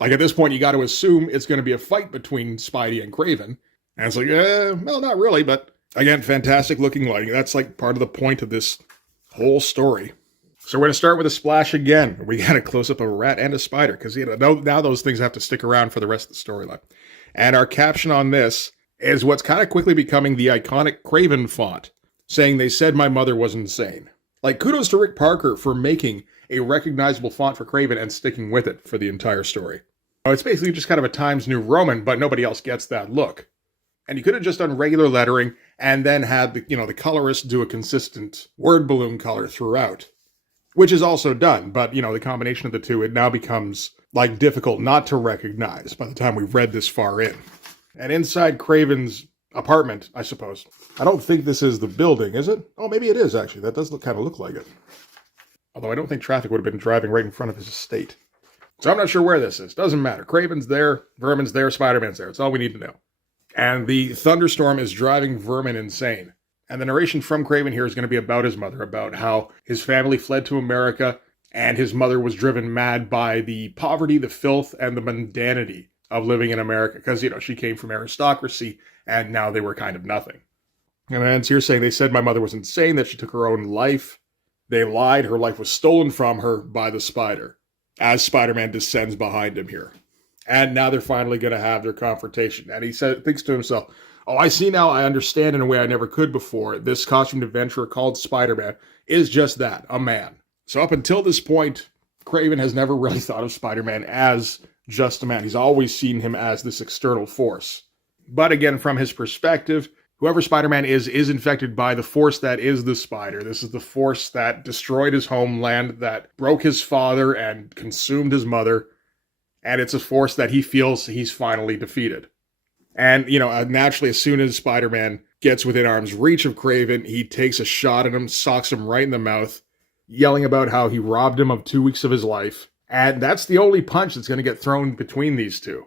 Like, at this point, you got to assume it's going to be a fight between Spidey and Kraven. And it's like, well, not really, but again, fantastic looking lighting. That's like part of the point of this whole story. So we're going to start with a splash again. We got a close-up of a rat and a spider, because now those things have to stick around for the rest of the storyline. And our caption on this is what's kind of quickly becoming the iconic Kraven font, saying, "They said my mother was insane." Like, kudos to Rick Parker for making a recognizable font for Kraven and sticking with it for the entire story. It's basically just kind of a Times New Roman, but nobody else gets that look. And you could have just done regular lettering and then had the colorist do a consistent word balloon color throughout, which is also done. But, the combination of the two, it now becomes like difficult not to recognize by the time we've read this far in. And inside Kraven's apartment, I suppose. I don't think this is the building, is it? Oh, maybe it is, actually. That does kind of look like it. Although I don't think traffic would have been driving right in front of his estate. So I'm not sure where this is. Doesn't matter. Kraven's there, Vermin's there, Spider-Man's there. It's all we need to know. And the thunderstorm is driving Vermin insane. And the narration from Kraven here is going to be about his mother, about how his family fled to America, and his mother was driven mad by the poverty, the filth, and the mundanity of living in America. Because, she came from aristocracy, and now they were kind of nothing. And then it's here saying, "They said my mother was insane, that she took her own life. They lied, her life was stolen from her by the spider," as Spider-Man descends behind him here. And now they're finally going to have their confrontation. And he thinks to himself, "Oh, I see now, I understand in a way I never could before. This costumed adventurer called Spider-Man is just that, a man." So up until this point, Kraven has never really thought of Spider-Man as just a man. He's always seen him as this external force. But again, from his perspective, whoever Spider-Man is infected by the force that is the spider. This is the force that destroyed his homeland, that broke his father and consumed his mother. And it's a force that he feels he's finally defeated. And, naturally, as soon as Spider-Man gets within arm's reach of Kraven, he takes a shot at him, socks him right in the mouth, yelling about how he robbed him of 2 weeks of his life. And that's the only punch that's going to get thrown between these two.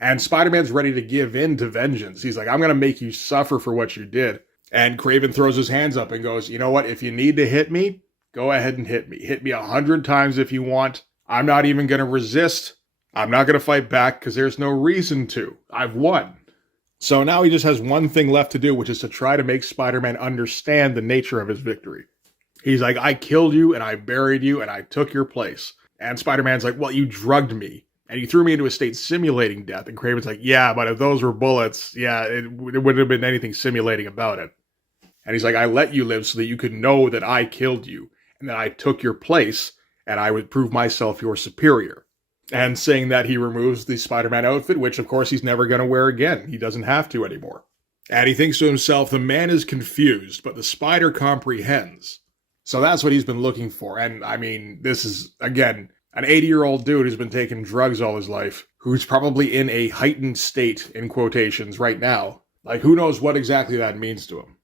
And Spider-Man's ready to give in to vengeance. He's like, I'm going to make you suffer for what you did. And Kraven throws his hands up and goes, you know what? If you need to hit me, go ahead and hit me. Hit me 100 times if you want. I'm not even going to resist. I'm not going to fight back because there's no reason to. I've won. So now he just has one thing left to do, which is to try to make Spider-Man understand the nature of his victory. He's like, I killed you and I buried you and I took your place. And Spider-Man's like, well, you drugged me and you threw me into a state simulating death. And Kraven's like, yeah, but if those were bullets, it wouldn't have been anything simulating about it. And he's like, I let you live so that you could know that I killed you and that I took your place and I would prove myself your superior. And saying that, he removes the Spider-Man outfit, which of course he's never going to wear again. He doesn't have to anymore. And he thinks to himself, the man is confused, but the spider comprehends. So that's what he's been looking for. And I mean, this is, again, an 80-year-old dude who's been taking drugs all his life, who's probably in a heightened state, in quotations, right now. Like, who knows what exactly that means to him.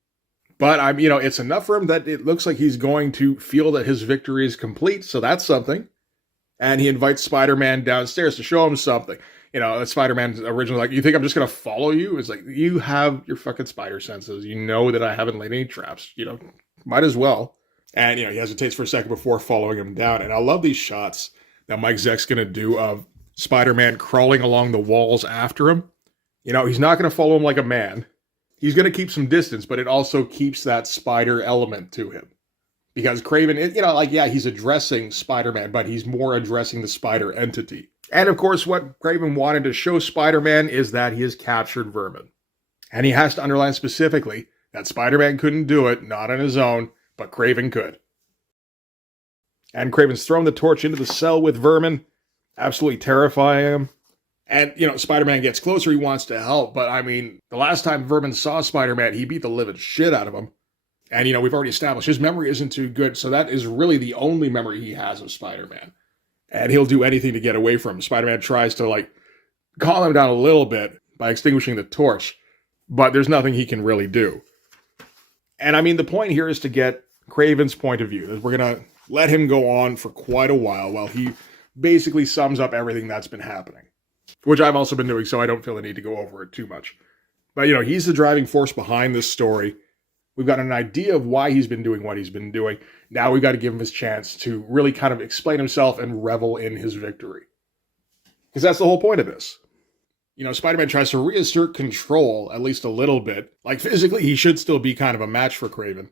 But, it's enough for him that it looks like he's going to feel that his victory is complete, so that's something. And he invites Spider-Man downstairs to show him something. Spider-Man's originally like, you think I'm just going to follow you? It's like, you have your fucking spider senses. You know that I haven't laid any traps. Might as well. And, he hesitates for a second before following him down. And I love these shots that Mike Zeck's going to do of Spider-Man crawling along the walls after him. He's not going to follow him like a man. He's going to keep some distance, but it also keeps that spider element to him. Because Kraven, he's addressing Spider-Man, but he's more addressing the spider entity. And of course, what Kraven wanted to show Spider-Man is that he has captured Vermin. And he has to underline specifically that Spider-Man couldn't do it, not on his own, but Kraven could. And Kraven's thrown the torch into the cell with Vermin, absolutely terrifying him. And, Spider-Man gets closer, he wants to help, but the last time Vermin saw Spider-Man, he beat the living shit out of him. And, we've already established his memory isn't too good, so that is really the only memory he has of Spider-Man. And he'll do anything to get away from him. Spider-Man tries to, calm him down a little bit by extinguishing the torch, but there's nothing he can really do. And, the point here is to get Kraven's point of view. We're going to let him go on for quite a while he basically sums up everything that's been happening, which I've also been doing, so I don't feel the need to go over it too much. But, he's the driving force behind this story. We've got an idea of why he's been doing what he's been doing. Now we've got to give him his chance to really kind of explain himself and revel in his victory. Because that's the whole point of this. Spider-Man tries to reassert control, at least a little bit. Physically, he should still be kind of a match for Kraven.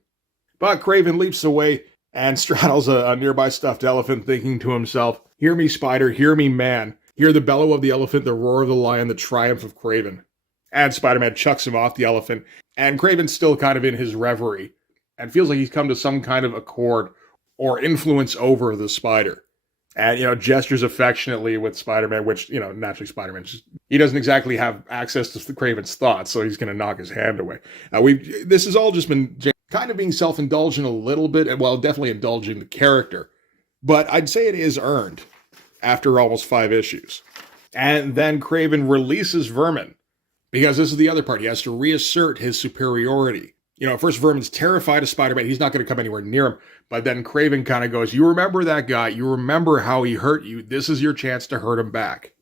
But Kraven leaps away and straddles a nearby stuffed elephant, thinking to himself, hear me, Spider, hear me, man. Hear the bellow of the elephant, the roar of the lion, the triumph of Kraven. And Spider-Man chucks him off the elephant, and Kraven's still kind of in his reverie, and feels like he's come to some kind of accord or influence over the spider. And, gestures affectionately with Spider-Man, which, naturally Spider-Man, he doesn't exactly have access to Kraven's thoughts, so he's going to knock his hand away. This has all just been kind of being self-indulgent a little bit, and definitely indulging the character. But I'd say it is earned after almost 5 issues. And then Kraven releases Vermin. Because this is the other part. He has to reassert his superiority. At first Vermin's terrified of Spider-Man. He's not going to come anywhere near him. But then Kraven kind of goes, you remember that guy. You remember how he hurt you. This is your chance to hurt him back.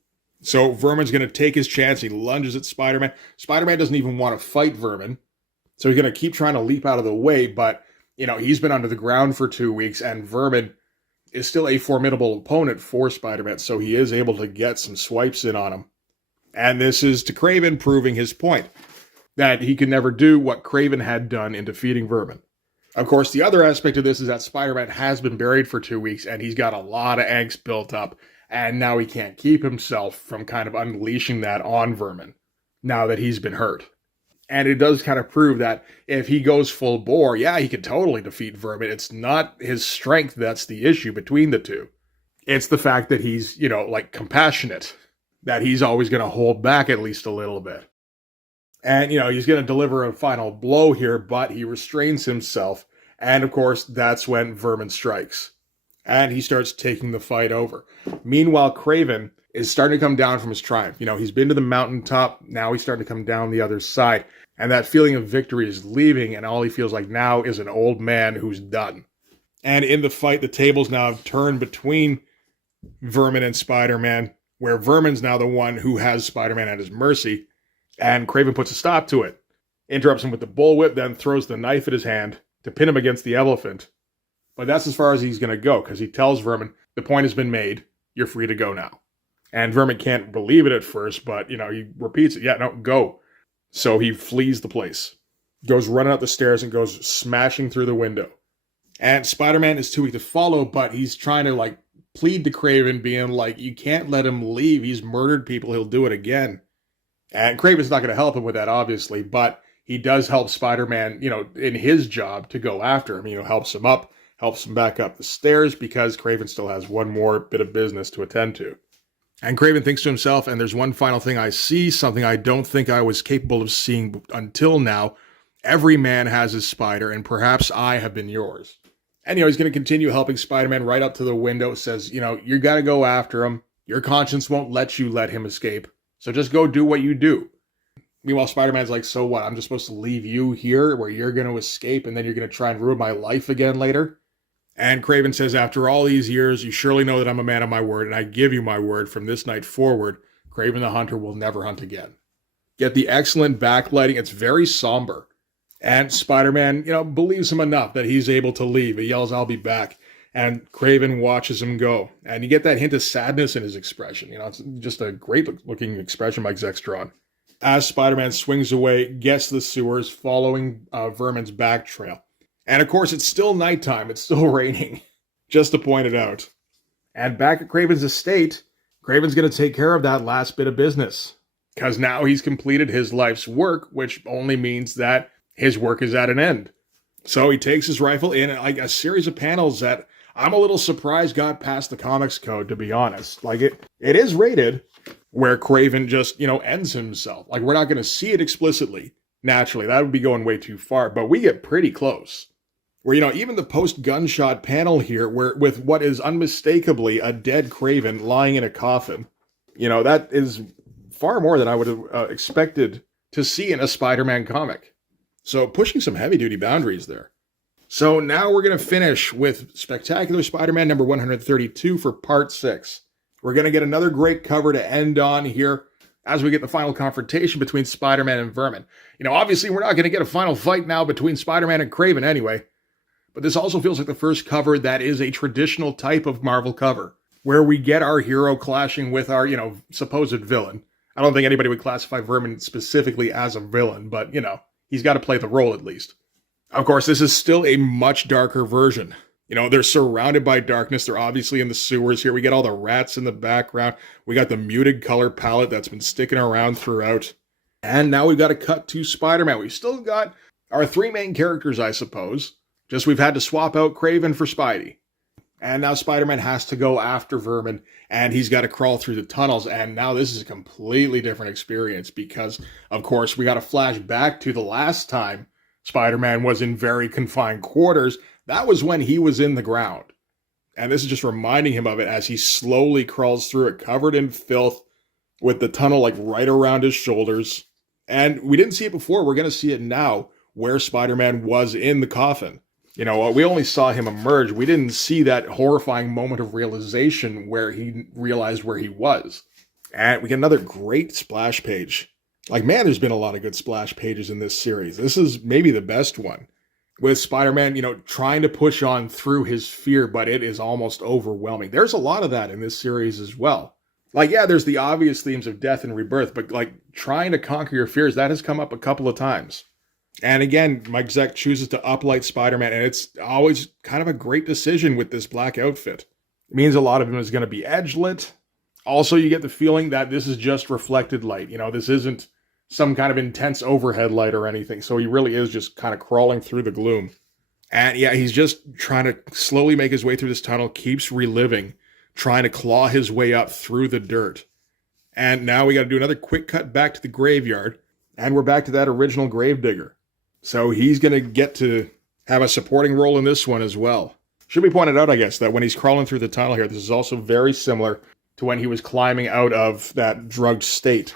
So Vermin's going to take his chance. He lunges at Spider-Man. Spider-Man doesn't even want to fight Vermin. So he's going to keep trying to leap out of the way. But, he's been under the ground for 2 weeks. And Vermin is still a formidable opponent for Spider-Man. So he is able to get some swipes in on him. And this is to Kraven proving his point, that he could never do what Kraven had done in defeating Vermin. Of course, the other aspect of this is that Spider-Man has been buried for 2 weeks, and he's got a lot of angst built up, and now he can't keep himself from kind of unleashing that on Vermin, now that he's been hurt. And it does kind of prove that if he goes full bore, he could totally defeat Vermin. It's not his strength that's the issue between the two. It's the fact that he's, compassionate, that he's always going to hold back at least a little bit. And, he's going to deliver a final blow here, but he restrains himself. And, of course, that's when Vermin strikes. And he starts taking the fight over. Meanwhile, Kraven is starting to come down from his triumph. You know, he's been to the mountaintop. Now he's starting to come down the other side. And that feeling of victory is leaving. And all he feels like now is an old man who's done. And in the fight, the tables now have turned between Vermin and Spider-Man, where Vermin's now the one who has Spider-Man at his mercy. And Kraven puts a stop to it. Interrupts him with the bullwhip, then throws the knife at his hand to pin him against the elephant. But that's as far as he's going to go, because he tells Vermin, the point has been made. You're free to go now. And Vermin can't believe it at first, but, you know, he repeats it. Yeah, no, go. So he flees the place. Goes running up the stairs and goes smashing through the window. And Spider-Man is too weak to follow, but he's trying to, like, plead to Kraven, being like, you can't let him leave. He's murdered people. He'll do it again. And Kraven's not going to help him with that, obviously, but he does help Spider-Man, you know, in his job to go after him. You know, helps him up, helps him back up the stairs, because Kraven still has one more bit of business to attend to. And Kraven thinks to himself, and there's one final thing I see, something I don't think I was capable of seeing until now. Every man has his spider, and perhaps I have been yours. And, you know, he's going to continue helping Spider-Man right up to the window. Says, you know, you got to go after him. Your conscience won't let you let him escape. So just go do what you do. Meanwhile, Spider-Man's like, so what? I'm just supposed to leave you here where you're going to escape and then you're going to try and ruin my life again later? And Kraven says, after all these years, you surely know that I'm a man of my word, and I give you my word from this night forward, Kraven the Hunter will never hunt again. Get the excellent backlighting. It's very somber. And Spider-Man, you know, believes him enough that he's able to leave. He yells, I'll be back. And Kraven watches him go. And you get that hint of sadness in his expression. You know, it's just a great looking expression Mike Zeck's drawn. As Spider-Man swings away, gets the sewers, following Vermin's back trail. And of course, it's still nighttime. It's still raining, just to point it out. And back at Kraven's estate, Kraven's going to take care of that last bit of business. Because now he's completed his life's work, which only means that his work is at an end. So he takes his rifle in like a series of panels that I'm a little surprised got past the comics code, to be honest. Like, it is rated where Kraven just, you know, ends himself. Like, we're not going to see it explicitly. Naturally, that would be going way too far, but we get pretty close. Where, you know, even the post-gunshot panel here, where with what is unmistakably a dead Kraven lying in a coffin, you know, that is far more than I would have expected to see in a Spider-Man comic. So pushing some heavy-duty boundaries there. So now we're going to finish with Spectacular Spider-Man number 132 for part 6. We're going to get another great cover to end on here as we get the final confrontation between Spider-Man and Vermin. You know, obviously we're not going to get a final fight now between Spider-Man and Kraven anyway. But this also feels like the first cover that is a traditional type of Marvel cover, where we get our hero clashing with our, you know, supposed villain. I don't think anybody would classify Vermin specifically as a villain, but, you know, he's got to play the role at least. Of course, this is still a much darker version. You know, they're surrounded by darkness. They're obviously in the sewers here. We get all the rats in the background. We got the muted color palette that's been sticking around throughout. And now we've got to cut to Spider-Man. We've still got our 3 main characters, I suppose. Just we've had to swap out Kraven for Spidey. And now Spider-Man has to go after Vermin, and he's got to crawl through the tunnels. And now this is a completely different experience because, of course, we got to flash back to the last time Spider-Man was in very confined quarters. That was when he was in the ground. And this is just reminding him of it as he slowly crawls through it, covered in filth, with the tunnel like right around his shoulders. And we didn't see it before. We're going to see it now, where Spider-Man was in the coffin. You know, we only saw him emerge. We didn't see that horrifying moment of realization where he realized where he was. And we get another great splash page. Like, man, there's been a lot of good splash pages in this series. This is maybe the best one. With Spider-Man, you know, trying to push on through his fear, but it is almost overwhelming. There's a lot of that in this series as well. Like, yeah, there's the obvious themes of death and rebirth, but, like, trying to conquer your fears, that has come up a couple of times. And again, Mike Zeck chooses to uplight Spider-Man, and it's always kind of a great decision with this black outfit. It means a lot of him is going to be edge-lit. Also, you get the feeling that this is just reflected light. You know, this isn't some kind of intense overhead light or anything. So he really is just kind of crawling through the gloom. And yeah, he's just trying to slowly make his way through this tunnel, keeps reliving, trying to claw his way up through the dirt. And now we got to do another quick cut back to the graveyard, and we're back to that original gravedigger. So he's going to get to have a supporting role in this one as well. Should be pointed out, I guess, that when he's crawling through the tunnel here, this is also very similar to when he was climbing out of that drugged state,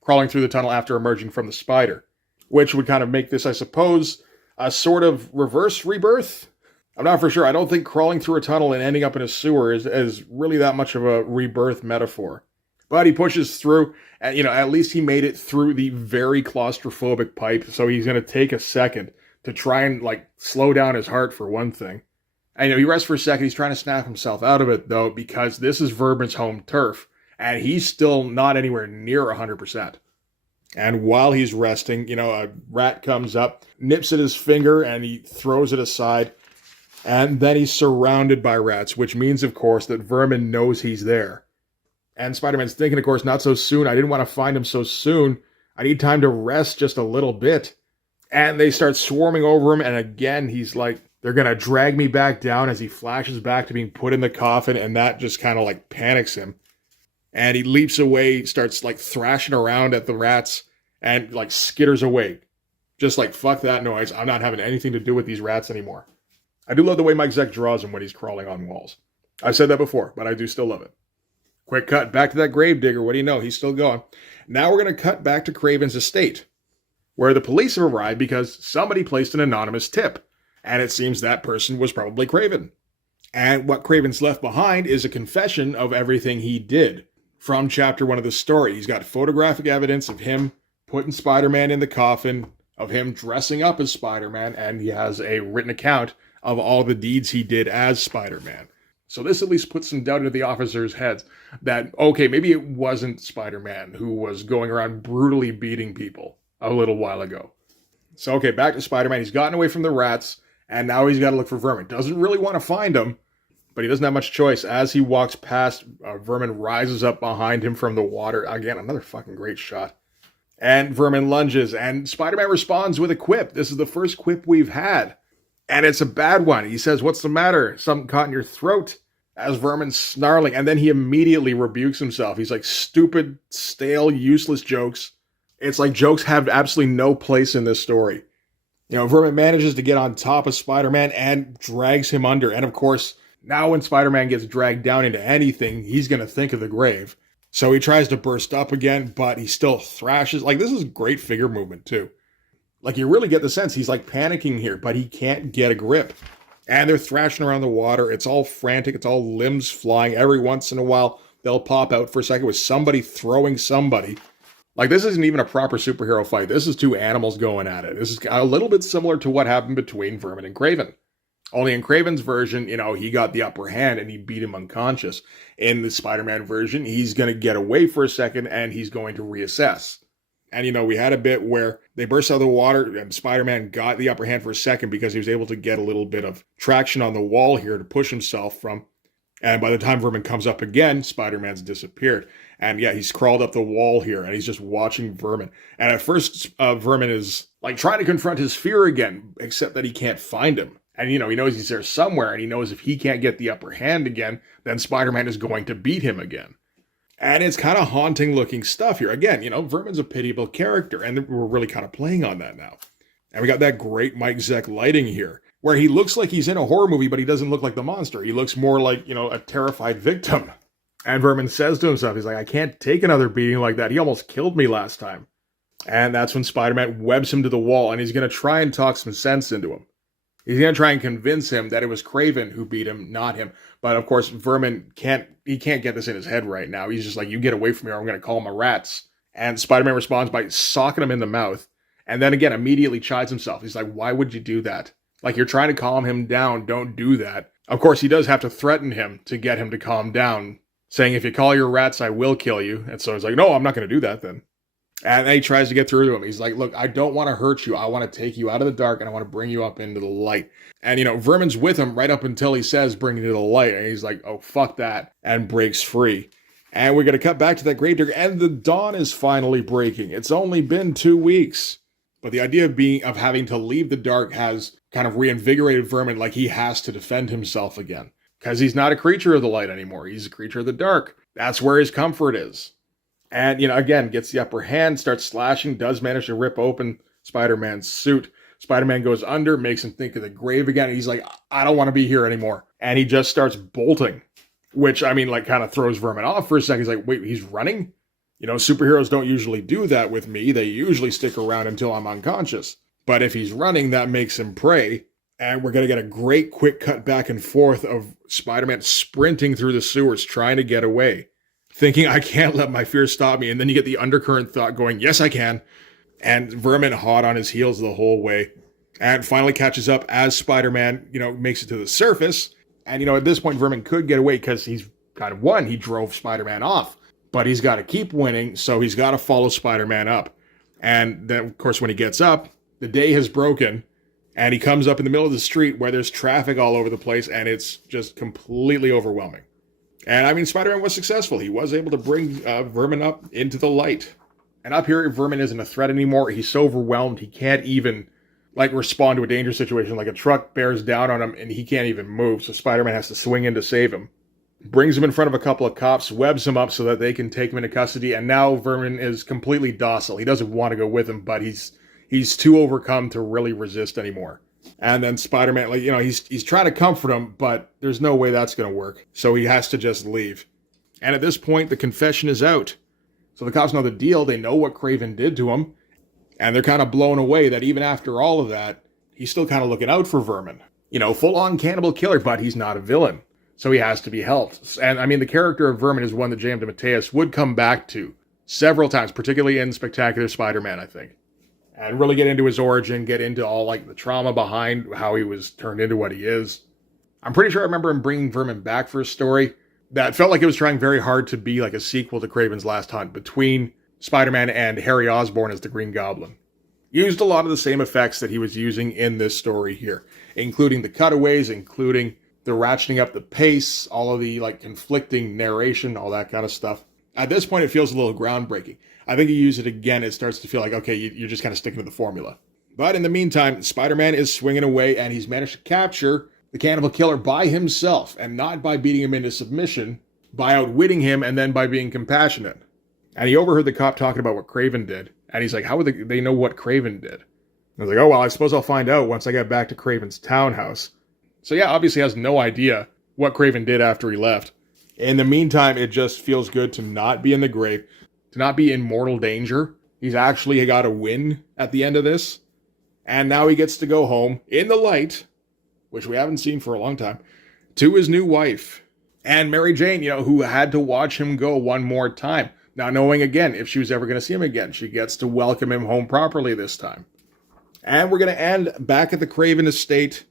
crawling through the tunnel after emerging from the spider, which would kind of make this, I suppose, a sort of reverse rebirth. I'm not for sure. I don't think crawling through a tunnel and ending up in a sewer is really that much of a rebirth metaphor. But he pushes through, and at least he made it through the very claustrophobic pipe, so he's going to take a second to try and, slow down his heart for one thing. And, he rests for a second. He's trying to snap himself out of it, though, because this is Vermin's home turf, and he's still not anywhere near 100%. And while he's resting, a rat comes up, nips at his finger, and he throws it aside. And then he's surrounded by rats, which means, of course, that Vermin knows he's there. And Spider-Man's thinking, of course, not so soon. I didn't want to find him so soon. I need time to rest just a little bit. And they start swarming over him, and again, he's like, they're going to drag me back down as he flashes back to being put in the coffin, and that just kind of, panics him. And he leaps away, starts, thrashing around at the rats, and, skitters away. Just fuck that noise. I'm not having anything to do with these rats anymore. I do love the way Mike Zeck draws him when he's crawling on walls. I've said that before, but I do still love it. Quick cut, back to that gravedigger. What do you know? He's still going. Now we're going to cut back to Kraven's estate, where the police have arrived because somebody placed an anonymous tip, and it seems that person was probably Kraven. And what Kraven's left behind is a confession of everything he did from chapter 1 of the story. He's got photographic evidence of him putting Spider-Man in the coffin, of him dressing up as Spider-Man, and he has a written account of all the deeds he did as Spider-Man. So this at least puts some doubt into the officers' heads that, okay, maybe it wasn't Spider-Man who was going around brutally beating people a little while ago. So, okay, back to Spider-Man. He's gotten away from the rats, and now he's got to look for Vermin. Doesn't really want to find him, but he doesn't have much choice. As he walks past, Vermin rises up behind him from the water. Again, another fucking great shot. And Vermin lunges, and Spider-Man responds with a quip. This is the first quip we've had. And it's a bad one. He says, "What's the matter? Something caught in your throat?" As Vermin's snarling, and then he immediately rebukes himself. He's like, stupid, stale, useless jokes. It's like jokes have absolutely no place in this story. Vermin manages to get on top of Spider-Man and drags him under. And of course, now when Spider-Man gets dragged down into anything, he's going to think of the grave. So he tries to burst up again, but he still thrashes. This is great figure movement, too. You really get the sense he's panicking here, but he can't get a grip. And they're thrashing around the water. It's all frantic. It's all limbs flying. Every once in a while, they'll pop out for a second with somebody throwing somebody. This isn't even a proper superhero fight. This is two animals going at it. This is a little bit similar to what happened between Vermin and Kraven. Only in Kraven's version, he got the upper hand and he beat him unconscious. In the Spider-Man version, he's going to get away for a second and he's going to reassess. And, we had a bit where they burst out of the water and Spider-Man got the upper hand for a second because he was able to get a little bit of traction on the wall here to push himself from. And by the time Vermin comes up again, Spider-Man's disappeared. And yeah, he's crawled up the wall here and he's just watching Vermin. And at first, Vermin is trying to confront his fear again, except that he can't find him. And, he knows he's there somewhere and he knows if he can't get the upper hand again, then Spider-Man is going to beat him again. And it's kind of haunting looking stuff here. Again, Vermin's a pitiable character, and we're really kind of playing on that now. And we got that great Mike Zeck lighting here, where he looks like he's in a horror movie, but he doesn't look like the monster. He looks more like, a terrified victim. And Vermin says to himself, he's like, I can't take another beating like that. He almost killed me last time. And that's when Spider-Man webs him to the wall, and he's going to try and talk some sense into him. He's going to try and convince him that it was Kraven who beat him, not him. But of course, Vermin can't get this in his head right now. He's just like, you get away from me or I'm going to call my rats. And Spider-Man responds by socking him in the mouth. And then again, immediately chides himself. He's like, why would you do that? You're trying to calm him down. Don't do that. Of course, he does have to threaten him to get him to calm down, saying, if you call your rats, I will kill you. And so he's like, no, I'm not going to do that then. And then he tries to get through to him. He's like, look, I don't want to hurt you. I want to take you out of the dark and I want to bring you up into the light. And, Vermin's with him right up until he says, bring you to the light. And he's like, oh, fuck that. And breaks free. And we're going to cut back to that gravedigger. And the dawn is finally breaking. It's only been 2 weeks. But the idea of having to leave the dark has kind of reinvigorated Vermin, he has to defend himself again. Because he's not a creature of the light anymore. He's a creature of the dark. That's where his comfort is. And, again, gets the upper hand, starts slashing, does manage to rip open Spider-Man's suit. Spider-Man goes under, makes him think of the grave again. He's like, I don't want to be here anymore. And he just starts bolting. which, I mean, like, kind of throws Vermin off for a second. He's like, wait, he's running? You know, superheroes don't usually do that with me. They usually stick around until I'm unconscious. But if he's running, that makes him prey. And we're going to get a great quick cut back and forth of Spider-Man sprinting through the sewers, trying to get away, thinking, I can't let my fear stop me. And then you get the undercurrent thought going, yes, I can. And Vermin hot on his heels the whole way. And finally catches up as Spider-Man, you know, makes it to the surface. And, you know, at this point, Vermin could get away because he's kind of won. He drove Spider-Man off. But he's got to keep winning, so he's got to follow Spider-Man up. And then, of course, when he gets up, the day has broken, and he comes up in the middle of the street where there's traffic all over the place, and it's just completely overwhelming. And, I mean, Spider-Man was successful. He was able to bring Vermin up into the light. And up here, Vermin isn't a threat anymore. He's so overwhelmed, he can't even, like, respond to a dangerous situation. Like, a truck bears down on him, and he can't even move, so Spider-Man has to swing in to save him. Brings him in front of a couple of cops, webs him up so that they can take him into custody, and now Vermin is completely docile. He doesn't want to go with him, but he's too overcome to really resist anymore. And then Spider-Man, like, you know, he's trying to comfort him, but there's no way that's going to work. So he has to just leave. And at this point, the confession is out. So the cops know the deal. They know what Kraven did to him, and they're kind of blown away that even after all of that, he's still kind of looking out for Vermin. You know, full-on cannibal killer, but he's not a villain. So he has to be helped. And I mean, the character of Vermin is one that J.M. DeMatteis would come back to several times, particularly in Spectacular Spider-Man, I think. And really get into his origin, get into all like the trauma behind how he was turned into what he is. I'm pretty sure I remember him bringing Vermin back for a story that felt like it was trying very hard to be like a sequel to Kraven's Last Hunt between Spider-Man and Harry Osborn as the Green Goblin. Used a lot of the same effects that he was using in this story here, including the cutaways, including the ratcheting up the pace, all of the like conflicting narration, all that kind of stuff. At this point, it feels a little groundbreaking. I think you use it again, it starts to feel like, okay, you're just kind of sticking to the formula. But in the meantime, Spider-Man is swinging away, and he's managed to capture the cannibal killer by himself, and not by beating him into submission, by outwitting him, and then by being compassionate. And he overheard the cop talking about what Kraven did, and he's like, how would they know what Kraven did? I was like, oh, well, I suppose I'll find out once I get back to Kraven's townhouse. So yeah, obviously has no idea what Kraven did after he left. In the meantime, it just feels good to not be in the grave, to not be in mortal danger. He's actually got a win at the end of this. And now he gets to go home in the light, which we haven't seen for a long time, to his new wife. And Mary Jane, you know, who had to watch him go one more time. Not knowing again if she was ever going to see him again. She gets to welcome him home properly this time. And we're going to end back at the Kraven estate,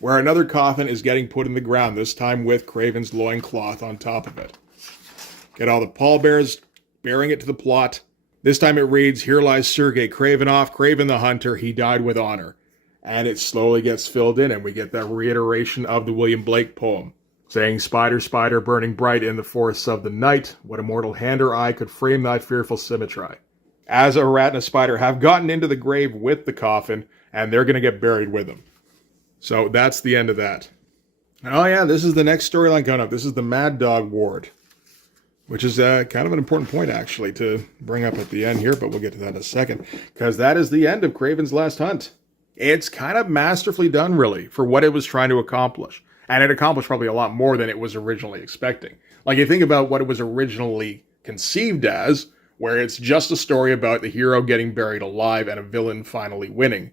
where another coffin is getting put in the ground, this time with Kraven's loincloth on top of it. Get all the pallbearers bearing it to the plot. This time it reads, here lies Sergei Kravinoff, Kraven the Hunter, he died with honor. And it slowly gets filled in, and we get that reiteration of the William Blake poem, saying, spider, spider, burning bright in the forests of the night, what immortal hand or eye could frame thy fearful symmetry? As a rat and a spider have gotten into the grave with the coffin, and they're going to get buried with them. So that's the end of that. Oh yeah, this is the next storyline coming up. This is the Mad Dog Ward, which is kind of an important point, actually, to bring up at the end here, but we'll get to that in a second, because that is the end of Kraven's Last Hunt. It's kind of masterfully done, really, for what it was trying to accomplish. And it accomplished probably a lot more than it was originally expecting. Like, you think about what it was originally conceived as, where it's just a story about the hero getting buried alive and a villain finally winning.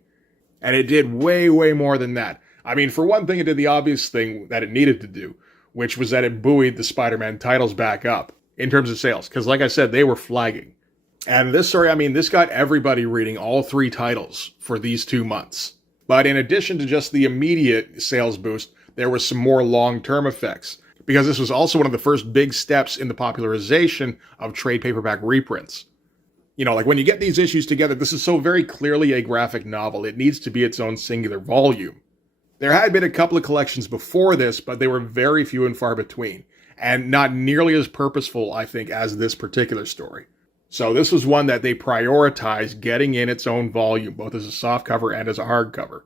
And it did way, way more than that. I mean, for one thing, it did the obvious thing that it needed to do, which was that it buoyed the Spider-Man titles back up in terms of sales. Because like I said, they were flagging. And this story, I mean, this got everybody reading all three titles for these 2 months. But in addition to just the immediate sales boost, there was some more long-term effects. Because this was also one of the first big steps in the popularization of trade paperback reprints. You know, like when you get these issues together, this is so very clearly a graphic novel. It needs to be its own singular volume. There had been a couple of collections before this, but they were very few and far between. And not nearly as purposeful, I think, as this particular story. So this was one that they prioritized getting in its own volume, both as a softcover and as a hardcover.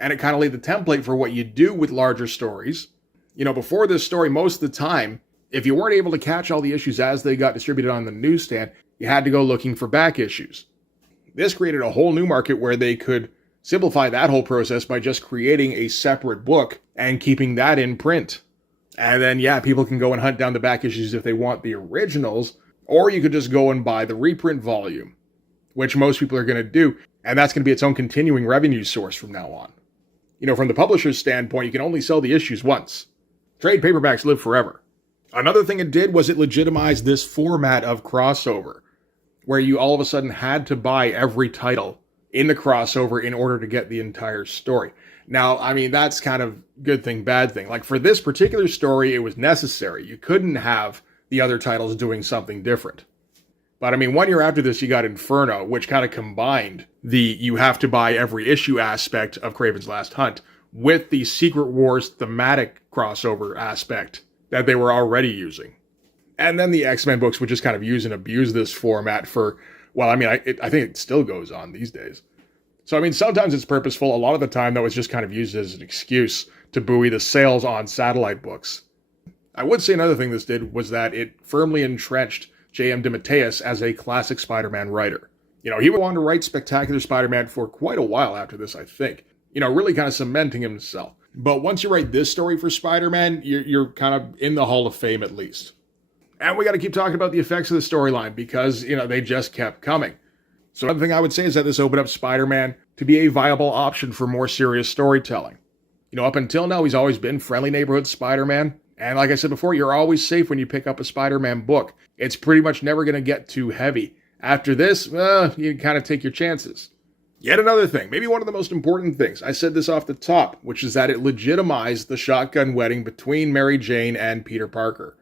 And it kind of laid the template for what you do with larger stories. You know, before this story, most of the time, if you weren't able to catch all the issues as they got distributed on the newsstand, you had to go looking for back issues. This created a whole new market where they could simplify that whole process by just creating a separate book and keeping that in print. And then, yeah, people can go and hunt down the back issues if they want the originals, or you could just go and buy the reprint volume, which most people are going to do, and that's going to be its own continuing revenue source from now on. You know, from the publisher's standpoint, you can only sell the issues once. Trade paperbacks live forever. Another thing it did was it legitimized this format of crossover, where you all of a sudden had to buy every title in the crossover in order to get the entire story. Now, I mean, that's kind of good thing, bad thing. Like, for this particular story, it was necessary. You couldn't have the other titles doing something different. But I mean, 1 year after this, you got Inferno, which kind of combined the you have to buy every issue aspect of Kraven's Last Hunt with the Secret Wars thematic crossover aspect that they were already using. And then the X-Men books would just kind of use and abuse this format for, well, I mean, I think it still goes on these days. So, I mean, sometimes it's purposeful. A lot of the time, though, it's just kind of used as an excuse to buoy the sales on satellite books. I would say another thing this did was that it firmly entrenched J.M. DeMatteis as a classic Spider-Man writer. You know, he would want to write Spectacular Spider-Man for quite a while after this, I think. You know, really kind of cementing himself. But once you write this story for Spider-Man, you're kind of in the Hall of Fame at least. And we got to keep talking about the effects of the storyline because, you know, they just kept coming. So another thing I would say is that this opened up Spider-Man to be a viable option for more serious storytelling. You know, up until now, he's always been friendly neighborhood Spider-Man. And like I said before, you're always safe when you pick up a Spider-Man book. It's pretty much never going to get too heavy. After this, you kind of take your chances. Yet another thing, maybe one of the most important things, I said this off the top, which is that it legitimized the shotgun wedding between Mary Jane and Peter Parker.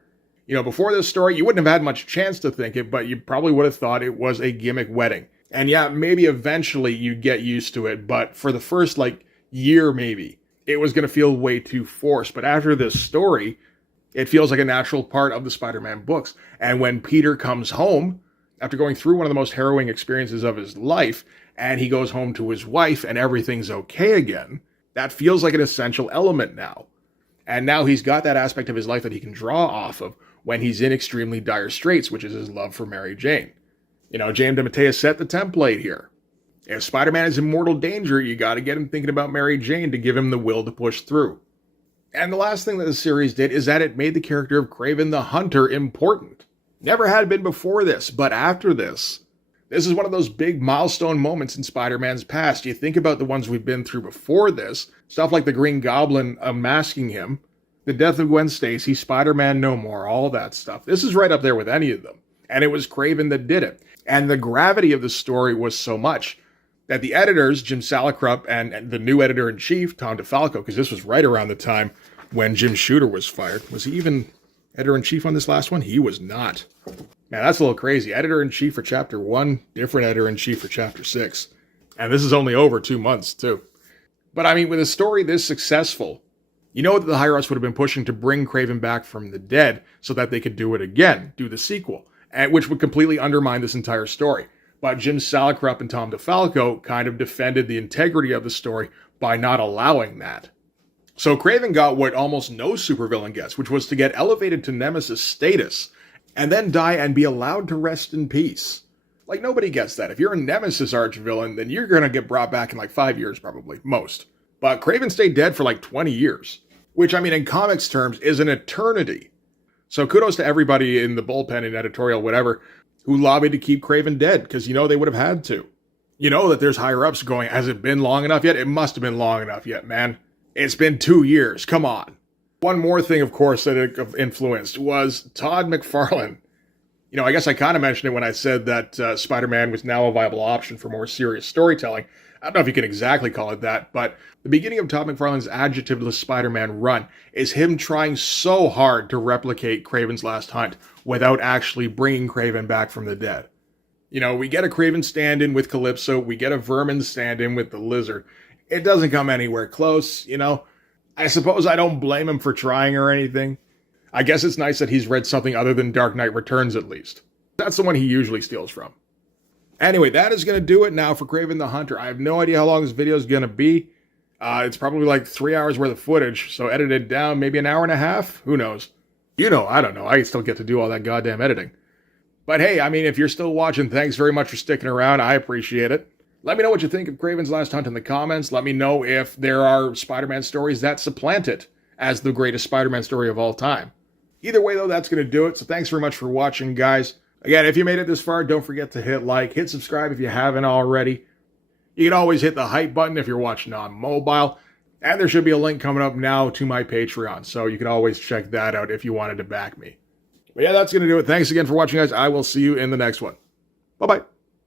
You know, before this story, you wouldn't have had much chance to think it, but you probably would have thought it was a gimmick wedding. And yeah, maybe eventually you get used to it, but for the first, year maybe, it was going to feel way too forced. But after this story, it feels like a natural part of the Spider-Man books. And when Peter comes home, after going through one of the most harrowing experiences of his life, and he goes home to his wife and everything's okay again, that feels like an essential element now. And now he's got that aspect of his life that he can draw off of when he's in extremely dire straits, which is his love for Mary Jane. You know, J.M. DeMatteis set the template here. If Spider-Man is in mortal danger, you got to get him thinking about Mary Jane to give him the will to push through. And the last thing that the series did is that it made the character of Kraven the Hunter important. Never had been before this, but after this. This is one of those big milestone moments in Spider-Man's past. You think about the ones we've been through before this, stuff like the Green Goblin unmasking him, the death of Gwen Stacy, Spider-Man No More, all that stuff. This is right up there with any of them. And it was Kraven that did it. And the gravity of the story was so much that the editors, Jim Salicrup and the new editor-in-chief, Tom DeFalco, because this was right around the time when Jim Shooter was fired. Was he even editor-in-chief on this last one? He was not. Man, that's a little crazy. Editor-in-chief for Chapter 1, different editor-in-chief for Chapter 6. And this is only over 2 months, too. But I mean, with a story this successful, you know that the higher-ups would have been pushing to bring Kraven back from the dead so that they could do it again, do the sequel, which would completely undermine this entire story. But Jim Salicrup and Tom DeFalco kind of defended the integrity of the story by not allowing that. So Kraven got what almost no supervillain gets, which was to get elevated to Nemesis status, and then die and be allowed to rest in peace. Like, nobody gets that. If you're a Nemesis archvillain, then you're going to get brought back in 5 years, probably. Most. But Kraven stayed dead for 20 years. Which, I mean, in comics terms, is an eternity. So kudos to everybody in the bullpen and editorial, whatever, who lobbied to keep Kraven dead, because you know they would have had to. You know that there's higher-ups going, has it been long enough yet? It must have been long enough yet, man. It's been 2 years. Come on. One more thing, of course, that it influenced was Todd McFarlane. You know, I guess I kind of mentioned it when I said that Spider-Man was now a viable option for more serious storytelling. I don't know if you can exactly call it that, but the beginning of Todd McFarlane's adjectiveless Spider-Man run is him trying so hard to replicate Kraven's Last Hunt without actually bringing Kraven back from the dead. You know, we get a Kraven stand-in with Calypso, we get a Vermin stand-in with the Lizard. It doesn't come anywhere close, you know. I suppose I don't blame him for trying or anything. I guess it's nice that he's read something other than Dark Knight Returns, at least. That's the one he usually steals from. Anyway, that is going to do it now for Kraven the Hunter. I have no idea how long this video is going to be. It's probably 3 hours worth of footage, so edited down, maybe an hour and a half? Who knows? You know, I don't know. I still get to do all that goddamn editing. But hey, I mean, if you're still watching, thanks very much for sticking around. I appreciate it. Let me know what you think of Kraven's Last Hunt in the comments. Let me know if there are Spider-Man stories that supplant it. as the greatest Spider-Man story of all time. Either way, though, that's going to do it. So thanks very much for watching, guys. Again, if you made it this far, don't forget to hit like, hit subscribe if you haven't already. You can always hit the hype button if you're watching on mobile. And there should be a link coming up now to my Patreon, so you can always check that out if you wanted to back me. But yeah, that's going to do it. Thanks again for watching, guys. I will see you in the next one. Bye-bye.